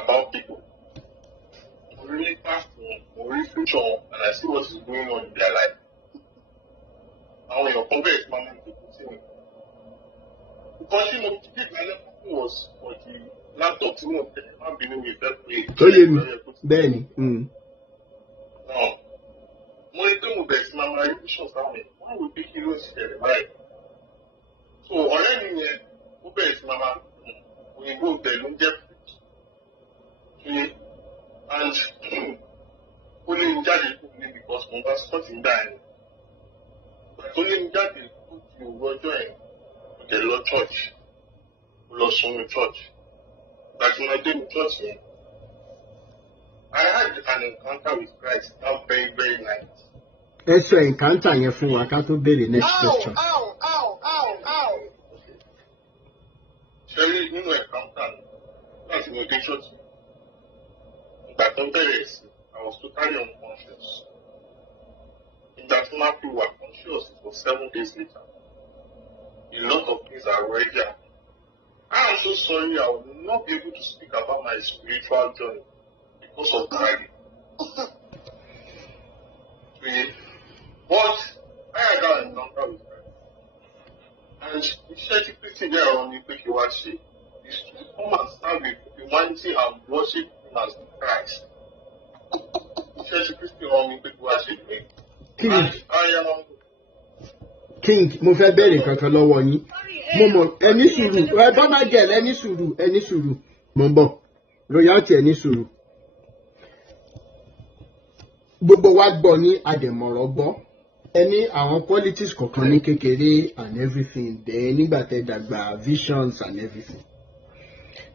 about people. I really past them, I really future, and I see what is going on in their life. Àwọn èèyàn kan bẹ̀rẹ̀ sí máa ń tètè sí mi. Because tí mo ti dé ìgbàlẹ̀ fún was for the laptop tí mo tẹ̀lé máa ń bínú mi fẹ́ pé. Ó yé mi, bẹ́ẹ̀ ni. Mo rí pé mo bẹ̀rẹ̀ sí máa rí visions sáwọn èèyàn, wọ́n wò pé kí ló ń ṣẹlẹ̀ báyìí. So ọ̀rẹ́ mi yẹn ó bẹ̀rẹ̀ sí máa òyìnbó bẹ̀ ló ń jẹ́ and ó ní mi jáde kúrò ní because mo bá sọ́ọ̀tì ń gbà yẹn. Tó ní mi jáde kúrò ní òwú ọjọ́ yẹn mo tẹ̀ lọ church mo lọ sùn ní church. Ìgbà tí mo dé ní church yẹn I had an encounter with Christ that very very night. Ẹ sọ encounter yẹn fún wa ká tó béèrè next question. Ṣé rí nínú encounter láti mo dé church? Ìgbà tó ń bẹ̀rẹ̀ sí, I was totally unconscious. Ìgbà tí máa fi wà conscious for 7 days later. A lot of things are already happening. I am so sorry I will not be able to speak about my spiritual journey because of driving. But I had that encounter with her. And iṣẹ́ tí Christy jẹ́ ọ̀rọ̀ ni pé kí wá ṣe is to come and serve with humanity and worship him as Christ. Iṣẹ́ tí Christy ọ̀rọ̀ ni pé kí wá ṣe pé. King, mo fẹ́ bẹ̀rẹ̀ kankan lọ́wọ́ yín. Mo mọ̀ ẹni sùúrù, ẹ bá má jẹ́ ẹni sùúrù, mo ń bọ̀. Royalty ẹni sùúrù. Gbogbo wa gbọ́ ní àdèmọ̀rọ̀ gbọ́. Ẹni àwọn qualities kọ̀ọ̀kan ní kékeré and everything. Then nígbà tẹ́ dàgbà visions and everything.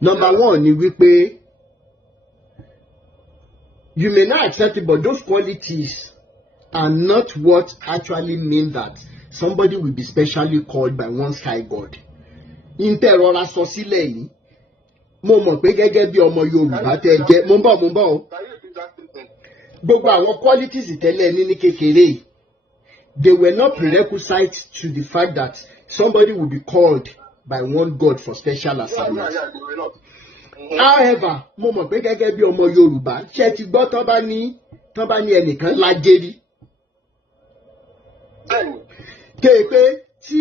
Number one ni wípé you may not accept it, but those qualities are not what actually mean that somebody will be specially called by one sky God. Interrora sọ sílẹ̀ yìí. Mo mọ̀ pé gẹ́gẹ́ bí ọmọ Yorùbá tẹ́ jẹ́, mo ń bọ̀ o. Gbogbo àwọn qualities tẹ́lẹ̀ ní kékeré, they were not prerequisites to the fact that somebody will be called by one God for special assignment. However, mo mọ̀ pé gẹ́gẹ́ bí ọmọ Yorùbá, ṣé ti gbọ́ tán bá ní ẹnìkan lájẹ́rí. Kéèpé tí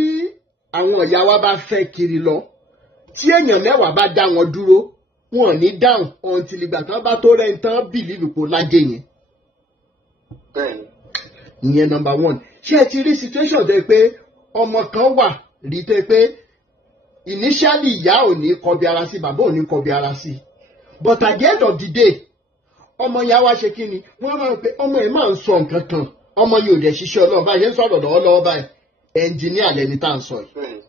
àwọn ìyá wa bá fẹ́ kiri lọ, tí èèyàn mẹ́wàá bá dá wọn dúró, wọn ò ní dáhùn until ìgbà tán bá tó rẹ̀ ń tán bìlíìfù pò lájẹ́ yẹn. Ìyẹn number one. Ṣé ẹ ti rí situation tó yẹ pé ọmọ kan wà rí tó yẹ pé initially ìyá ò ní kọbi ara sí, bàbá ò ní kọbi ara sí. But at the end of the day, ọmọ yẹn wá ṣe kí ni? Wọ́n máa ń pe ọmọ yẹn máa ń sọ nǹkan kan. Ọmọ yìí ò dẹ̀ ṣiṣẹ́ Ọlọ́run báyìí, ṣe ń sọ̀rọ̀ lọ́wọ́ báyìí. Engineer lẹni tá à ń sọ yìí.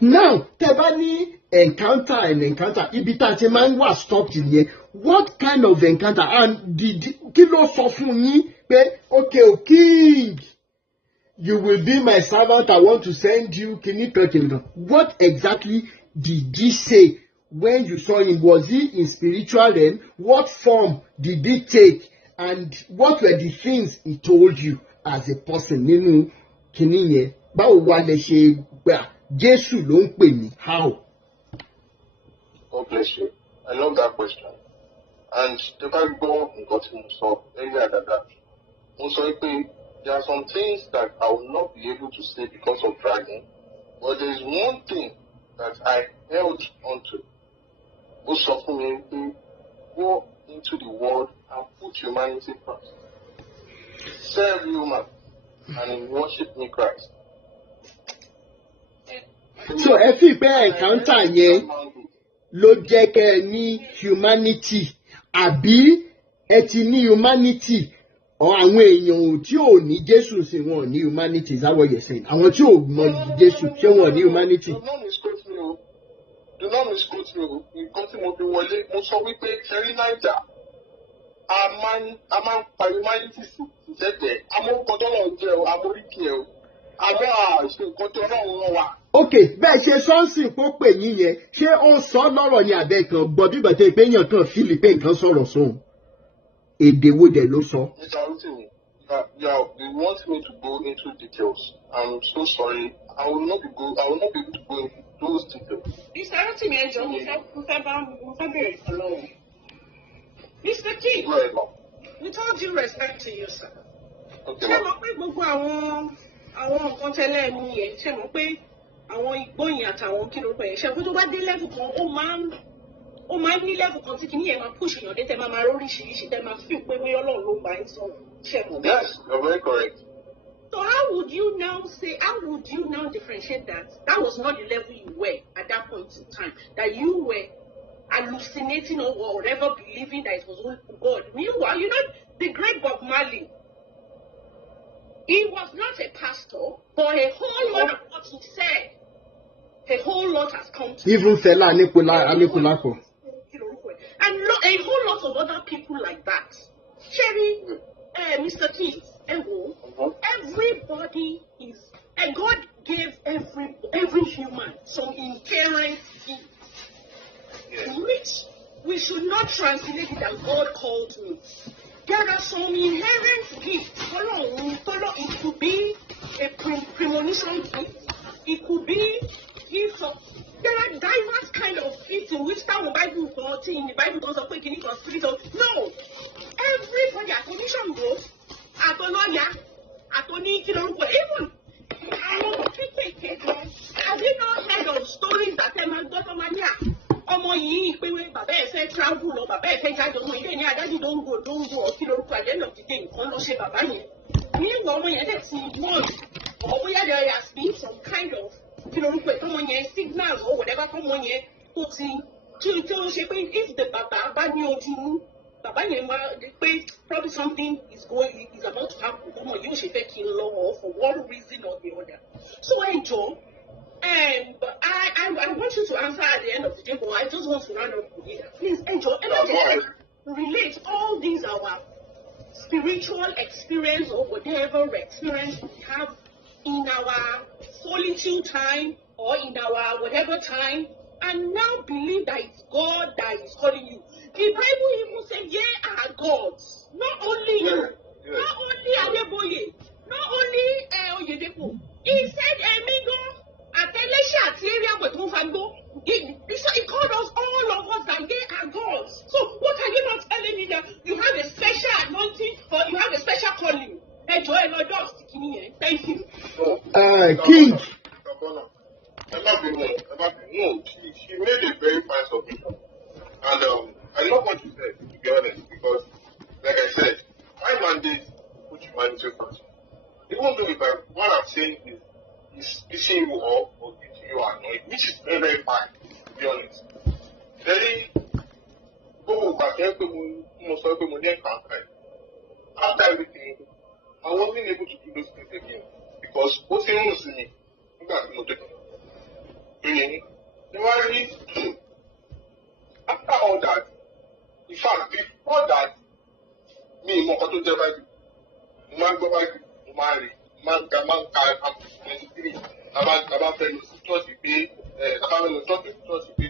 Now, tẹ́ bá ní encounter, ibi tá a ti máa ń wà stopped yẹn. What kind of encounter? And kí ló sọ fún yín pé okay, o king, you will be my servant, I want to send you kìnnìkan. What exactly did he say when you saw him? Was he in spiritual realm? What form did he take? And what were the things he told you as a person? Nínú kìnnì yẹn, báwo wá lè ṣe gbà Jésù ló ń pè mí? How? God bless you. I love that question. And the Bible got him so earlier than that. Also, there are some things that I will not be able to say because of dragging, but there is one thing that I held onto. Also, for me, go into the world and put humanity first. Serve human and worship me Christ. So, ẹ fi pé encounter yẹn ló jẹ́ kẹ́ ẹ ní humanity, àbí ẹ ti ní humanity, or àwọn èèyàn tí ò ní Jésù sí wọn ò ní humanity? Is that what you're saying? Àwọn tí ò mọ Jésù ṣé wọn ò ní humanity? Do not misquote me. Nǹkan tí mo fi wọlé, mo sọ wípé ṣẹ́rí Naija, a máa ń pa humanity sẹ́gbẹ̀ẹ́ àmọ́ nǹkan tó lọ́ọ́ jẹ́ o àmóríkì ẹ̀ o àmọ́ àṣẹ nǹkan tó lọ́ọ́ rán wa. ok bẹ́ẹ̀ ṣe sọ́ọ̀sì kó pè yín yẹn ṣé ó ń sọ lọ́rọ̀ ní abẹ́ kan gbọ́ bí gbàtẹ́ pé èèyàn kan fíìlì pé nǹkan sọ̀rọ̀ sóhun èdè wo dẹ̀ ló sọ. You want me to go into details. I'm so sorry. I will not be able to go into those details. Mr. Rotimi ẹjọ́ mo fẹ́ bẹ̀rẹ̀ ọlọ́run. Mr. King, with all due respect to you, sir. Ṣé mo pé gbogbo àwọn nǹkan tẹ́lẹ̀ ẹnu yẹn ṣé mo pé àwọn ìgbóyin àtàwọn kí ló pẹ̀ yẹn ṣe kó tó bá dé level kan ó máa ń ní level kan tí kìíní yẹn máa push èèyàn dé tẹ́ máa róríṣiríṣi tẹ́ máa fi pé wíyọ́ ọlọ́run ló gbà ń sọ̀rọ̀ ṣe mọ̀ bẹ́ẹ̀. Yes, you're very correct. So how would you now differentiate that? That was not the level you were at that point in time. That you were hallucinating or whatever, believing that it was all God. Meanwhile, you know, the great Bob Marley, he was not a pastor, but a whole lot of what he said, a whole lot has come to even Fela Anikulapo. And a whole lot of other people like that. Sherry, Mr. Keith, everybody is, and God gave every human some inherent gift, which we should not translate it as God called me. There are some inherent gifts. It could be a premonition gift. It could be gifts of. There are diverse kind of gifts in which time the Bible goes up quick in it or spirit of. No, everybody at condition goes. At a lawyer, at only even. Have you not heard of stories that tell man Papamora? Ọmọ yìí pé bàbá ẹ̀ fẹ́ travel lọ bàbá ẹ̀ fẹ́ jáde ọmọ ilé ní adájú don't go ọtí lórúkọ at the end of the day nǹkan lọ ṣe bàbá yẹn. Nígbà ọmọ yẹn dẹ̀ ti wọ́n or bóyá there has been some kind of kí lórúkọ ẹ̀ tọ́mọ yẹn signal or whatever tọ́mọ yẹn tó ti tí ó ṣe pé if the bàbá bá ní ojú mú bàbá yẹn máa pé probably something is about to happen ọmọ yìí ò ṣe fẹ́ kí n lọ or for one reason or the other. So ẹjọ́. But I want you to answer at the end of the day, but I just want to round up with it. Please, enjoy. Relate all these our spiritual experience or whatever experience we have in our solitude time or in our whatever time, and now believe that it's God that is calling you. The Bible even says, "Ye are gods." Not only you, not only Adeboye, not only Oyedepo. He said, "Emigo." He called us all of us that they are gods. So what are you not telling me that you have a special anointing or you have a special calling? Thank you. King. No, she made a very fine submission. And I love what you said, to be honest, because like I said, my mandate is to put humanity first. Even though what I'm saying is pissing you off or giving you annoyed, which is very, very fine, to be honest. Very, after everything, I wasn't able to do those things again because what's in me, after all that, in fact, before that, me, Mokoto Bible, man, 23. About church be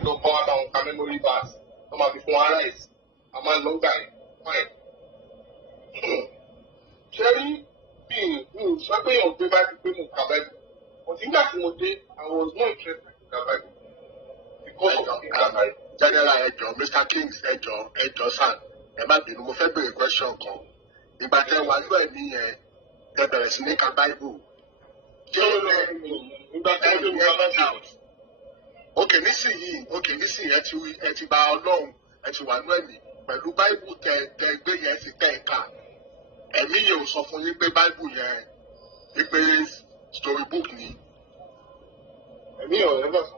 don't power down memory bars. Come out before eyes. A man long guy. Fine. Cherry being something of the Bible but in that day, I was not interested in that Bible. Because of that Bible. General Ejo, Mr. King's Ejo San. Ẹ má bínú, mo fẹ́ béèrè question kan. Ìgbà tẹ́ wà nígbà ẹ̀mí yẹn, tẹ́ bẹ̀rẹ̀ sí ní ka Bible. Okay, nísìnyí ẹ ti bá Ọlọ́run ẹ ti wà nú ẹ̀mí pẹ̀lú Bible tẹ gbé yẹn ti tẹ̀ ẹ̀ka. Ẹ̀mí yẹn ò sọ fún yín pé Bible yẹn wípé storybook ni. Ẹ̀mí ò lẹ́bọ̀ sọ.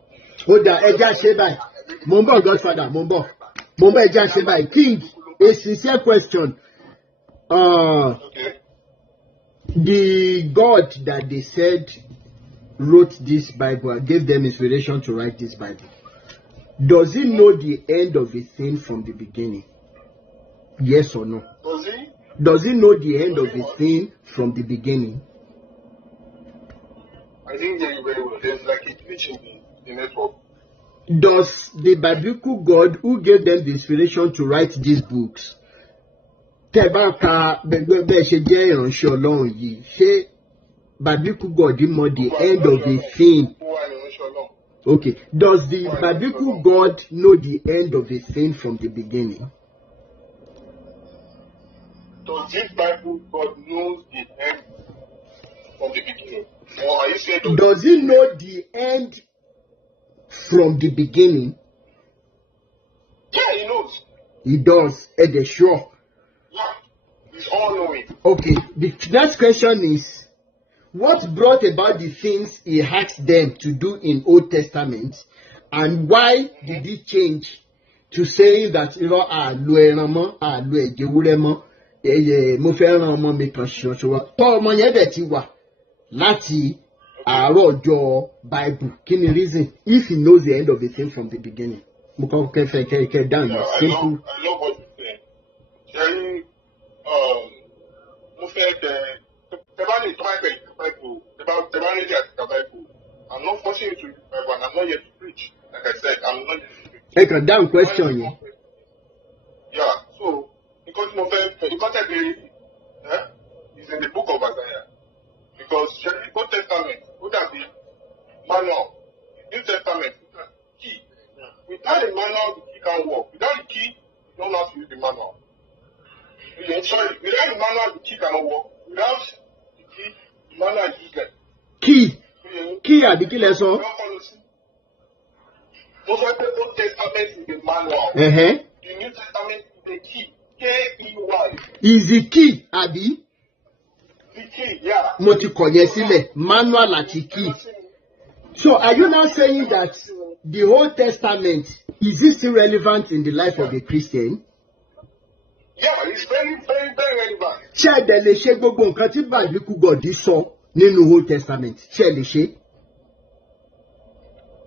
Ó dà ẹja ṣe báyìí. Mo ń bọ̀ Godfather, mo ń bọ̀ ẹja ṣe báyìí. King, a sincere question. Okay. The God that they said wrote this Bible and gave them inspiration to write this Bible, does he know the end of a thing from the beginning? Yes or no? Does he? Does he know the end of a thing from the beginning? I didn't hear you very well. There's like a glitch in the network. Does the biblical God who gave them the inspiration to write these books, Tebaka Bebe biblical God know the end of a thing? Okay. Does the biblical God know the end of a thing from the beginning? Does this Bible God knows the end from the beginning? Or are you saying does he know the end from the beginning? Yeah, he knows. He does. And sure. Yeah, he's all knowing. Okay. The next question is, what brought about the things he asked them to do in Old Testament, and why did he change to saying that láti àárọ̀ ọjọ́ Bible? Kí ni reason if he knows the end of the thing from the beginning? Mo kọ́ kẹfẹ́ down. Simple. I know what you're saying. Jerry, mo fẹ́ tẹ́bá lè tọ́ ẹgbẹ́ Bible, tẹ́bá lè jẹ́ àtìkà Bible. I'm not forcing you to read Bible, and I'm not here to preach. Like I said, I'm not here to preach. Ẹ kàn down question yẹn. Yeah, so because mo fẹ́ the context is in the book of Isaiah. Because the Old Testament would have been manual. The New Testament is a key. Without the manual, the key can't work. Without the key, you don't have to use the manual. Sorry, without the manual, the key cannot work. Without the key, the manual is useless. Key. Key àbí kí lẹ sọ? Most of the Old Testament is the manual. The New Testament is the key. K-E-Y. Is the key àbí? Yeah. Mo ti kọ̀ yẹn sílẹ̀, manual àti key. So are you now saying that the Old Testament is it still relevant in the life of a Christian? Yeah, it's very, very, very relevant. Ṣé ẹ dẹ̀ lè ṣe gbogbo nǹkan tí biblical God sọ nínú Old Testament? Ṣé ẹ lè ṣe?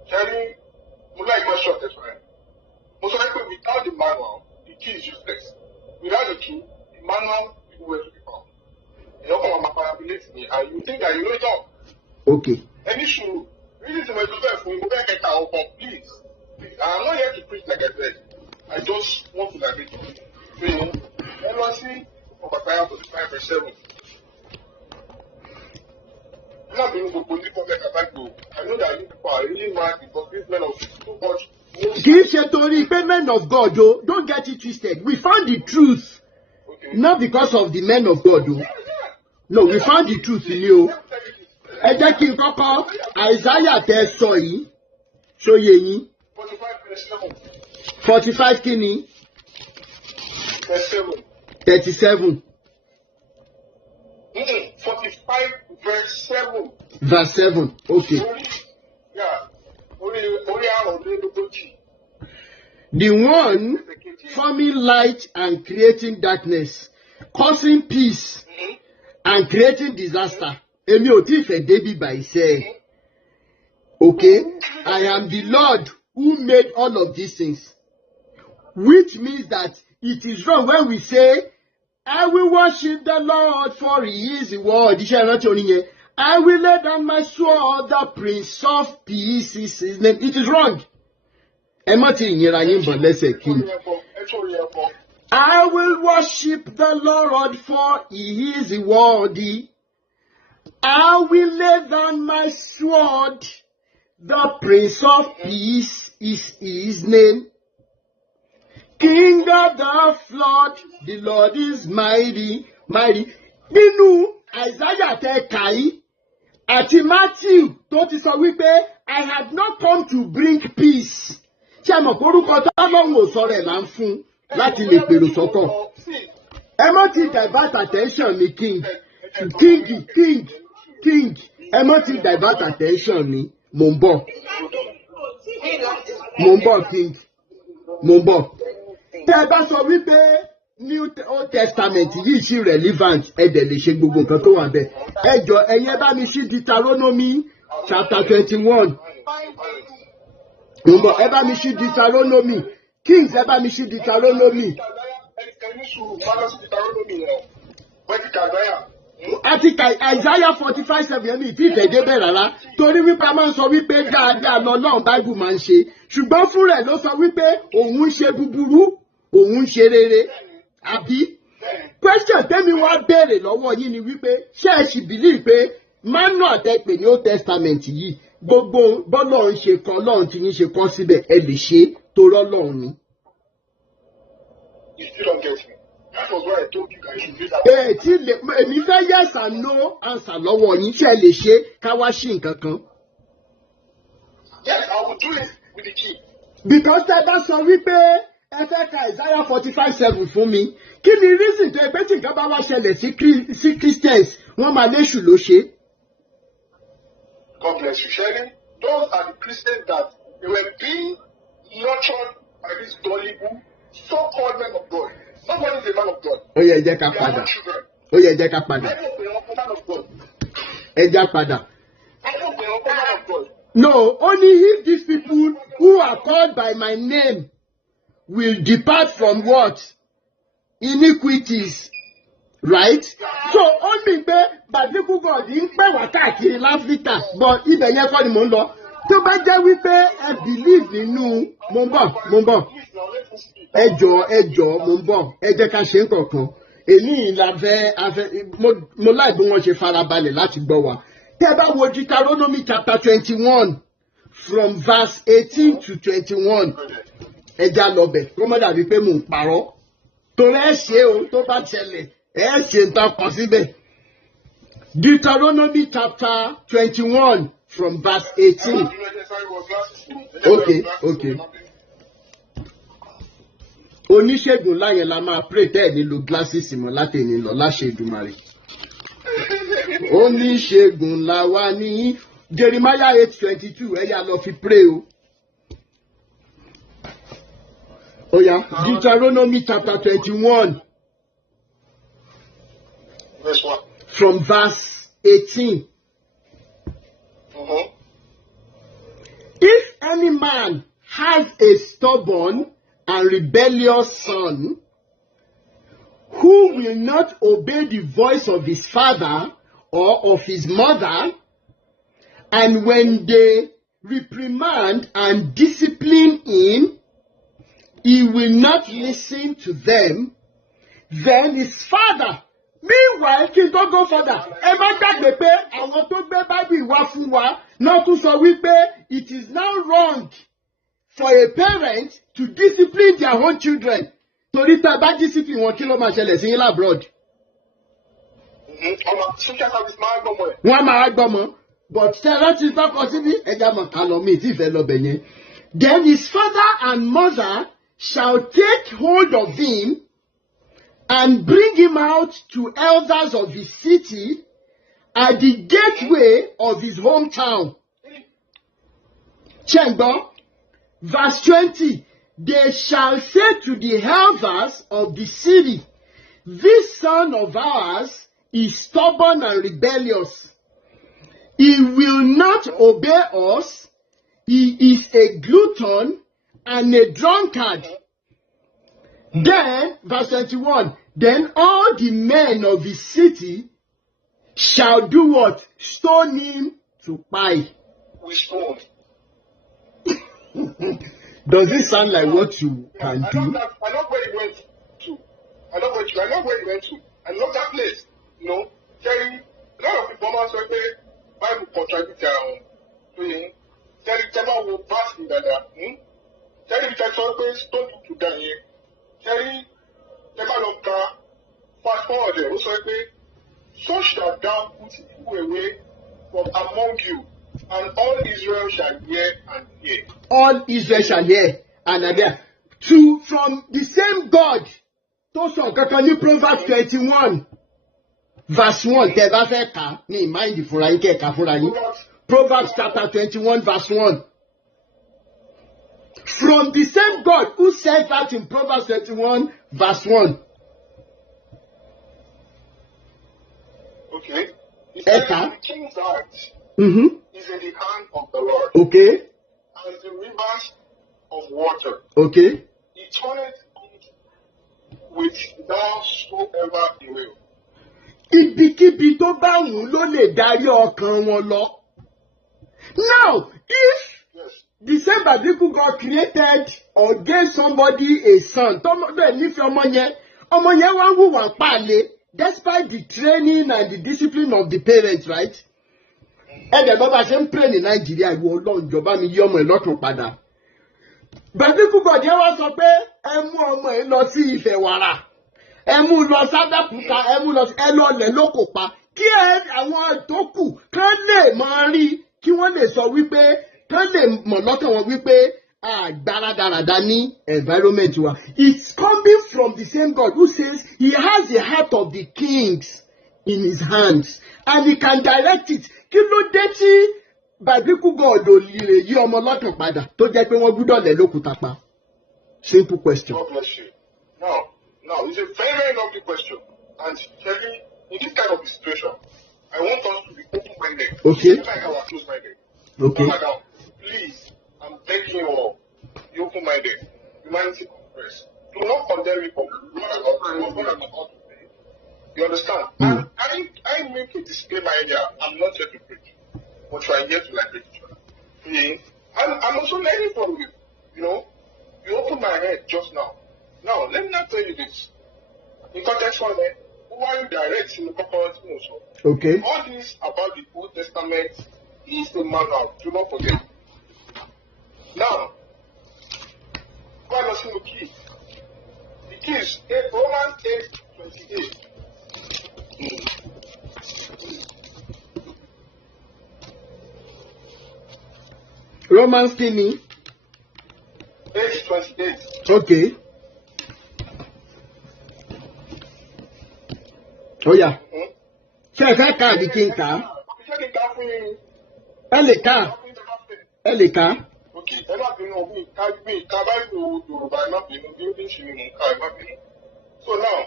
Jerry, mo like my short this one. Mo sọ pé without the manual, the key is useless. Without the key, the manual is nowhere to be found. And you think that you know it all. Okay. Any issue, really to my please. I'm not here to preach like I said. I just want to like it. So, NYC of Isaiah 45 verse 7. I'm not being political like I know that you people are really mad because these men of too much. Kì í ṣe torí pé men of God o, don't get it twisted. We found the truth. Okay. Not because of the men of God o. No, we found the truth in you. Ẹ jẹ́ kí n kọ́kọ́ Isaiah tẹ́ sọ yìí. Ṣó yé yín? 45 kí ni? 37. 45 verse 7. Verse 7. Okay. Yeah. The one forming light and creating darkness, causing peace and creating disaster. Èmi ò tí fẹ́ débi by say, okay, I am the Lord who made all of these things. Which means that it is wrong when we say, I will worship the Lord for he is the word. I will lay down my sword, the Prince of Peace is his name. It is wrong. I will worship the Lord for he is worthy. I will lay down my sword. The Prince of Peace is his name. King of the flood, the Lord is mighty, mighty. Nínú Isaiah tẹ́ kàí àti Matthew tó ti sọ wípé I had not come to bring peace. Ṣé ẹ mọ̀ pé orúkọ tó lọ́wọ́ sọ̀rọ̀ ẹ̀ máa ń fún láti lè pèrò sọ́kọ̀? Ẹ mọ̀ ti divert attention mi king. Ẹ mọ̀ ti divert attention mi. Mo ń bọ̀ king. Mo ń bọ̀. Tẹ́ ẹ bá sọ wípé New Old Testament yìí ṣì relevant ẹ dẹ̀ lè ṣe gbogbo nǹkan tó wà bẹ́ẹ̀. Ẹ jọ ẹ̀yin ẹ bá mi ṣí Deuteronomy chapter 21. Ẹ bá mi ṣí Deuteronomy. Kings ẹ bá mi ṣí Deuteronomy. àti Isaiah 45:7 mi tí ìfẹ́ débẹ̀ rárá torí wípé a máa ń sọ wípé dáadáa lọ́lọ́run Bible máa ń ṣe ṣùgbọ́n fún rẹ̀ ló sọ wípé òun ń ṣe búburú òun ń ṣe rere àbí. Question tẹ́mi wá béèrè lọ́wọ́ yín ni wípé ṣé ẹ sì believe pé manual àtẹ̀pẹ̀ ní Old Testament yìí gbogbo bọ́lọ́run ṣe kan Ọlọ́run tí yín ṣe kan síbẹ̀ ẹ lè ṣe torí Ọlọ́run ni. You still don't get me. That was why I told you guys should use that. Tí èmi fẹ́ yes and no answer lọ́wọ́ yín ṣé ẹ lè ṣe ká wá sí nǹkan kan. Yes, I will do it with the key. Because tẹ́ bá sọ wípé ẹ fẹ́ ka Isaiah 45:7 fún mi kí ni reason tó ẹgbẹ́ tí nǹkan bá wá ṣẹlẹ̀ sí Christians wọ́n máa léṣù ló ṣe. God bless you, Sherry. Those are the Christians that they were being nurtured by this gullible so-called men of God. Nobody is a man of God. Ó yẹ ẹ jẹ́ ká padà. Ó yẹ ẹ jẹ́ ká padà. Ẹ jẹ́ padà. No, only if these people who are called by my name will depart from what? Iniquities. Right? So, ó ní pé Bible God ń pè wá káàkiri l'Áfíríkà, but ibẹ̀ yẹn kọ́ ni mò ń lọ. Tó bá jẹ́ wípé ẹ believe nínú mo ń bọ̀. Ẹ jọ̀ọ́ mo ń bọ̀. Ẹ jẹ́ ká ṣe nǹkankan. Èyí la fẹ́ mo láì bí wọ́n ṣe farabalẹ̀ láti gbọ́ wa. Tẹ́ bá wo Deuteronomy chapter 21 from verse 18 to 21. Ẹ já lọ bẹ̀. Kó má dàbí pé mò ń parọ́. Torí ẹ ṣe o tó bá ṣẹlẹ̀. Ẹ ṣe ń tán kọ síbẹ̀. Deuteronomy chapter 21 from verse 18. Okay. Oníṣègùn láyẹn la máa pray tẹ́ ẹ̀ nílò glasses mọ́ láti ẹni lọ láṣẹ Èdùmàrè. Oníṣègùn la wà ní Jeremiah 8:22 ẹ yá lọ fi pray o. Ó yá Deuteronomy chapter 21. Verse 1. From verse 18. If any man has a stubborn and rebellious son who will not obey the voice of his father or of his mother, and when they reprimand and discipline him, he will not listen to them, then his father. Meanwhile, kí n tó go further, ẹ má gbàgbé pé àwọn tó gbé Bible wá fún wa náà tún sọ wípé it is now wrong for a parent to discipline their own children. Torí tá a bá discipline wọn kí ló máa ṣẹlẹ̀ sí yín labroad. Wọ́n á máa gbọ́mọ. But ṣẹlẹ̀ ti tọkọ síbí ẹja mọ̀ ká lọ mí tí ìfẹ́ lọ bẹ̀ yẹn. Then his father and mother shall take hold of him and bring him out to elders of his city at the gateway of his hometown. Chengbo, verse 20. They shall say to the elders of the city, this son of ours is stubborn and rebellious. He will not obey us. He is a glutton and a drunkard. Then, verse 21, then all the men of his city shall do what? Stone him to pie. We stone. Does it sound like what you can do? I know where he went to. I know where he went to. I know that place. You know, Terry, a lot of people must say, Bible contradict their own. Terry, Tema will pass in that. Terry, which I saw, stone to Daniel. Terry, Tema Lonka, fast forward there. Also, so shall thou put people away from among you, and all Israel shall hear and hear. All Israel shall hear and hear. From the same God. To sọ kankan ní Proverbs 21 verse 1 tẹ́ bá fẹ́ kà ní mind fúnra yín kẹ́ kà fúnra yín. Proverbs chapter 21 verse 1. From the same God who said that in Proverbs 21 verse 1. Okay. He said, the king's heart is in the hand of the Lord. Okay. As the rivers of water. Okay. He turneth withoutsoever they will. Ibikíbi tó bá wù ló lè darí ọkàn wọn lọ. Now, if the same biblical God created or gave somebody a son, ọmọ yẹn wá hùwà pàlè despite the training and the discipline of the parents, right? Ẹ̀dẹ̀ bàbá ṣe ń pray ní Nàìjíríà ìwọ Ọlọ́run jọ̀ọ́ mi yí ọmọ ẹ̀ lọ́kàn padà. Biblical God yẹn wá sọ pé ẹ mú ọmọ ẹ̀ lọ sí Ifẹ̀ wàrà. Ẹ mú lọ sábẹ́kúta, ẹ mú lọ sí ẹlọ́lẹ̀ lóko pa. Kí àwọn tó kù kán lè máa rí kí wọ́n lè sọ wípé kán lè mọ̀ lọ́kàn wọn wípé dáradára ní environment wa. It's coming from the same God who says he has the heart of the kings in his hands and he can direct it. Kí ló dé tí biblical God ò lè yí ọmọ lọ́kàn padà tó jẹ́ pé wọ́n gbúdọ̀ lẹ̀ lókùúta pa? Simple question. God bless you. Now, it's a very, very lovely question. And Kelly, in this kind of situation, I want us to be open-minded. Okay. Like our close-minded. Okay. Madam, please, I'm begging you all, be open-minded. Humanity first. Do not condemn me for what I'm about to say. You understand? And I make a disclaimer here. I'm not here to preach. But you are here to liberate each other. I'm also learning from you. You know, you opened my head just now. Now, let me not tell you this. In context one, who are you direct in the corporate also? Okay. All this about the Old Testament is the manual. Do not forget. Now, go and listen to the key. The key is Romans 8:28. Romans kini? 8:28. Okay. Oh yeah. Ṣé ẹ fẹ́ ká àbí kí n kà á? Ẹ lè ká. Ẹ lè ká. Okay, ẹ má bínú ọ̀gbìn ká báyìí Yorùbá ẹ má bínú bí ó bí ń ṣe nínú ká ẹ má bínú. So now,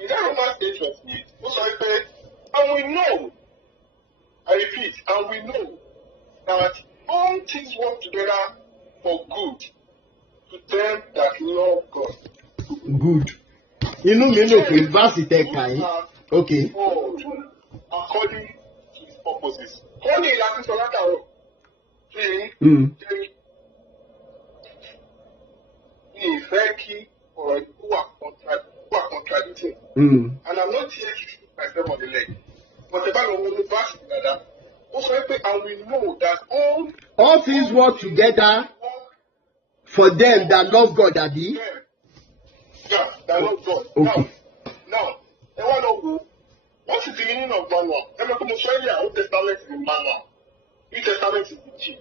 in that Romans 8:28, ó sọ pé, and we know, I repeat, and we know that all things work together for good to them that love God. Good. Inú mi ló pé verse tẹ kà yín. Okay. According to his purposes. Wọ́n ní ìlànà sọ látàrọ̀. Ní ìfẹ́ kí ọ̀rọ̀ ikú wà contradicting. And I'm not here to shoot myself on the leg. But the Bible will reverse it together. Also, and we know that all things work together for them that love God, Abi. Yeah, that love God. Okay. Now, what is the meaning of manual? Old Testament is the manual. New Testament is the key.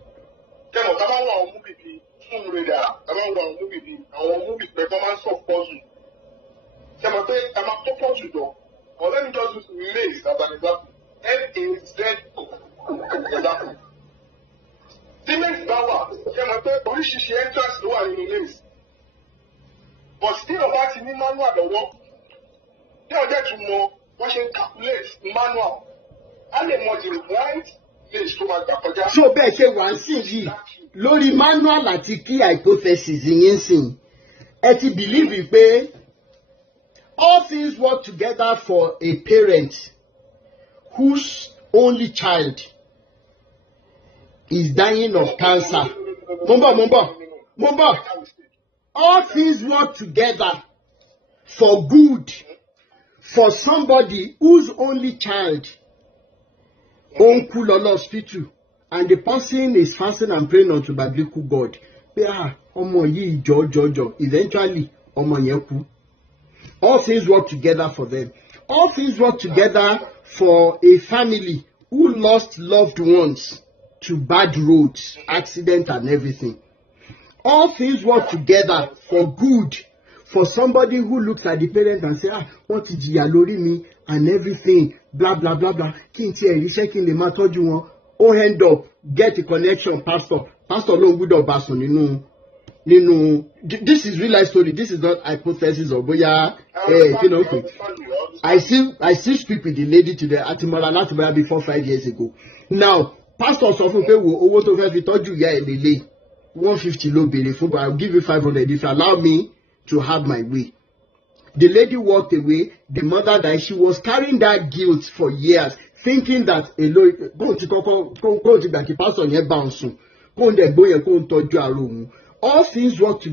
Then, what about our movie? Tomb Raider. About our movie? Our movie performance of puzzle. I'm a purpose though. Or let me just use Maze as an example. M-A-Z-O. Example. Siemens Bauer. Oríṣiríṣi entrance ló wà nínú Maze. But still about the manual the work. They are there to know what you calculate manual. And they multiply this to my back. So bẹ́ẹ̀ ṣe wá sí yìí lórí manual àti key hypothesis yín sìn. Ẹ ti believe pé all things work together for a parent whose only child is dying of cancer. Mumbo. All things work together for good for somebody whose only child own cool on hospital and the person is fasting and praying unto biblical God. Ọmọ yìí jọjọjọ eventually ọmọ yẹn kú. All things work together for them. All things work together for a family who lost loved ones to bad roads, accident and everything. All things work together for good for somebody who looks at the parent and say, what is jìyà lórí mi and everything, blah, blah, blah, blah. Kí n tiẹ̀ ríṣẹ́ kí n lè máa tọ́jú wọn. Ó end up, get a connection, pastor. Pastor ló ń gbúdọ̀ bá sùn nínú. This is real life story. This is not hypothesis or bóyá, okay. I still speak with the lady today, Atimola before 5 years ago. Now, pastor sọ fún pé wo owó tó fẹ́ fi tọ́jú ìyá ẹ̀ lélẹ̀ 150 ló béèrè fún, but I'll give you 500 if you allow me to have my way. The lady walked away. The mother died. She was carrying that guilt for years, thinking that all things work together.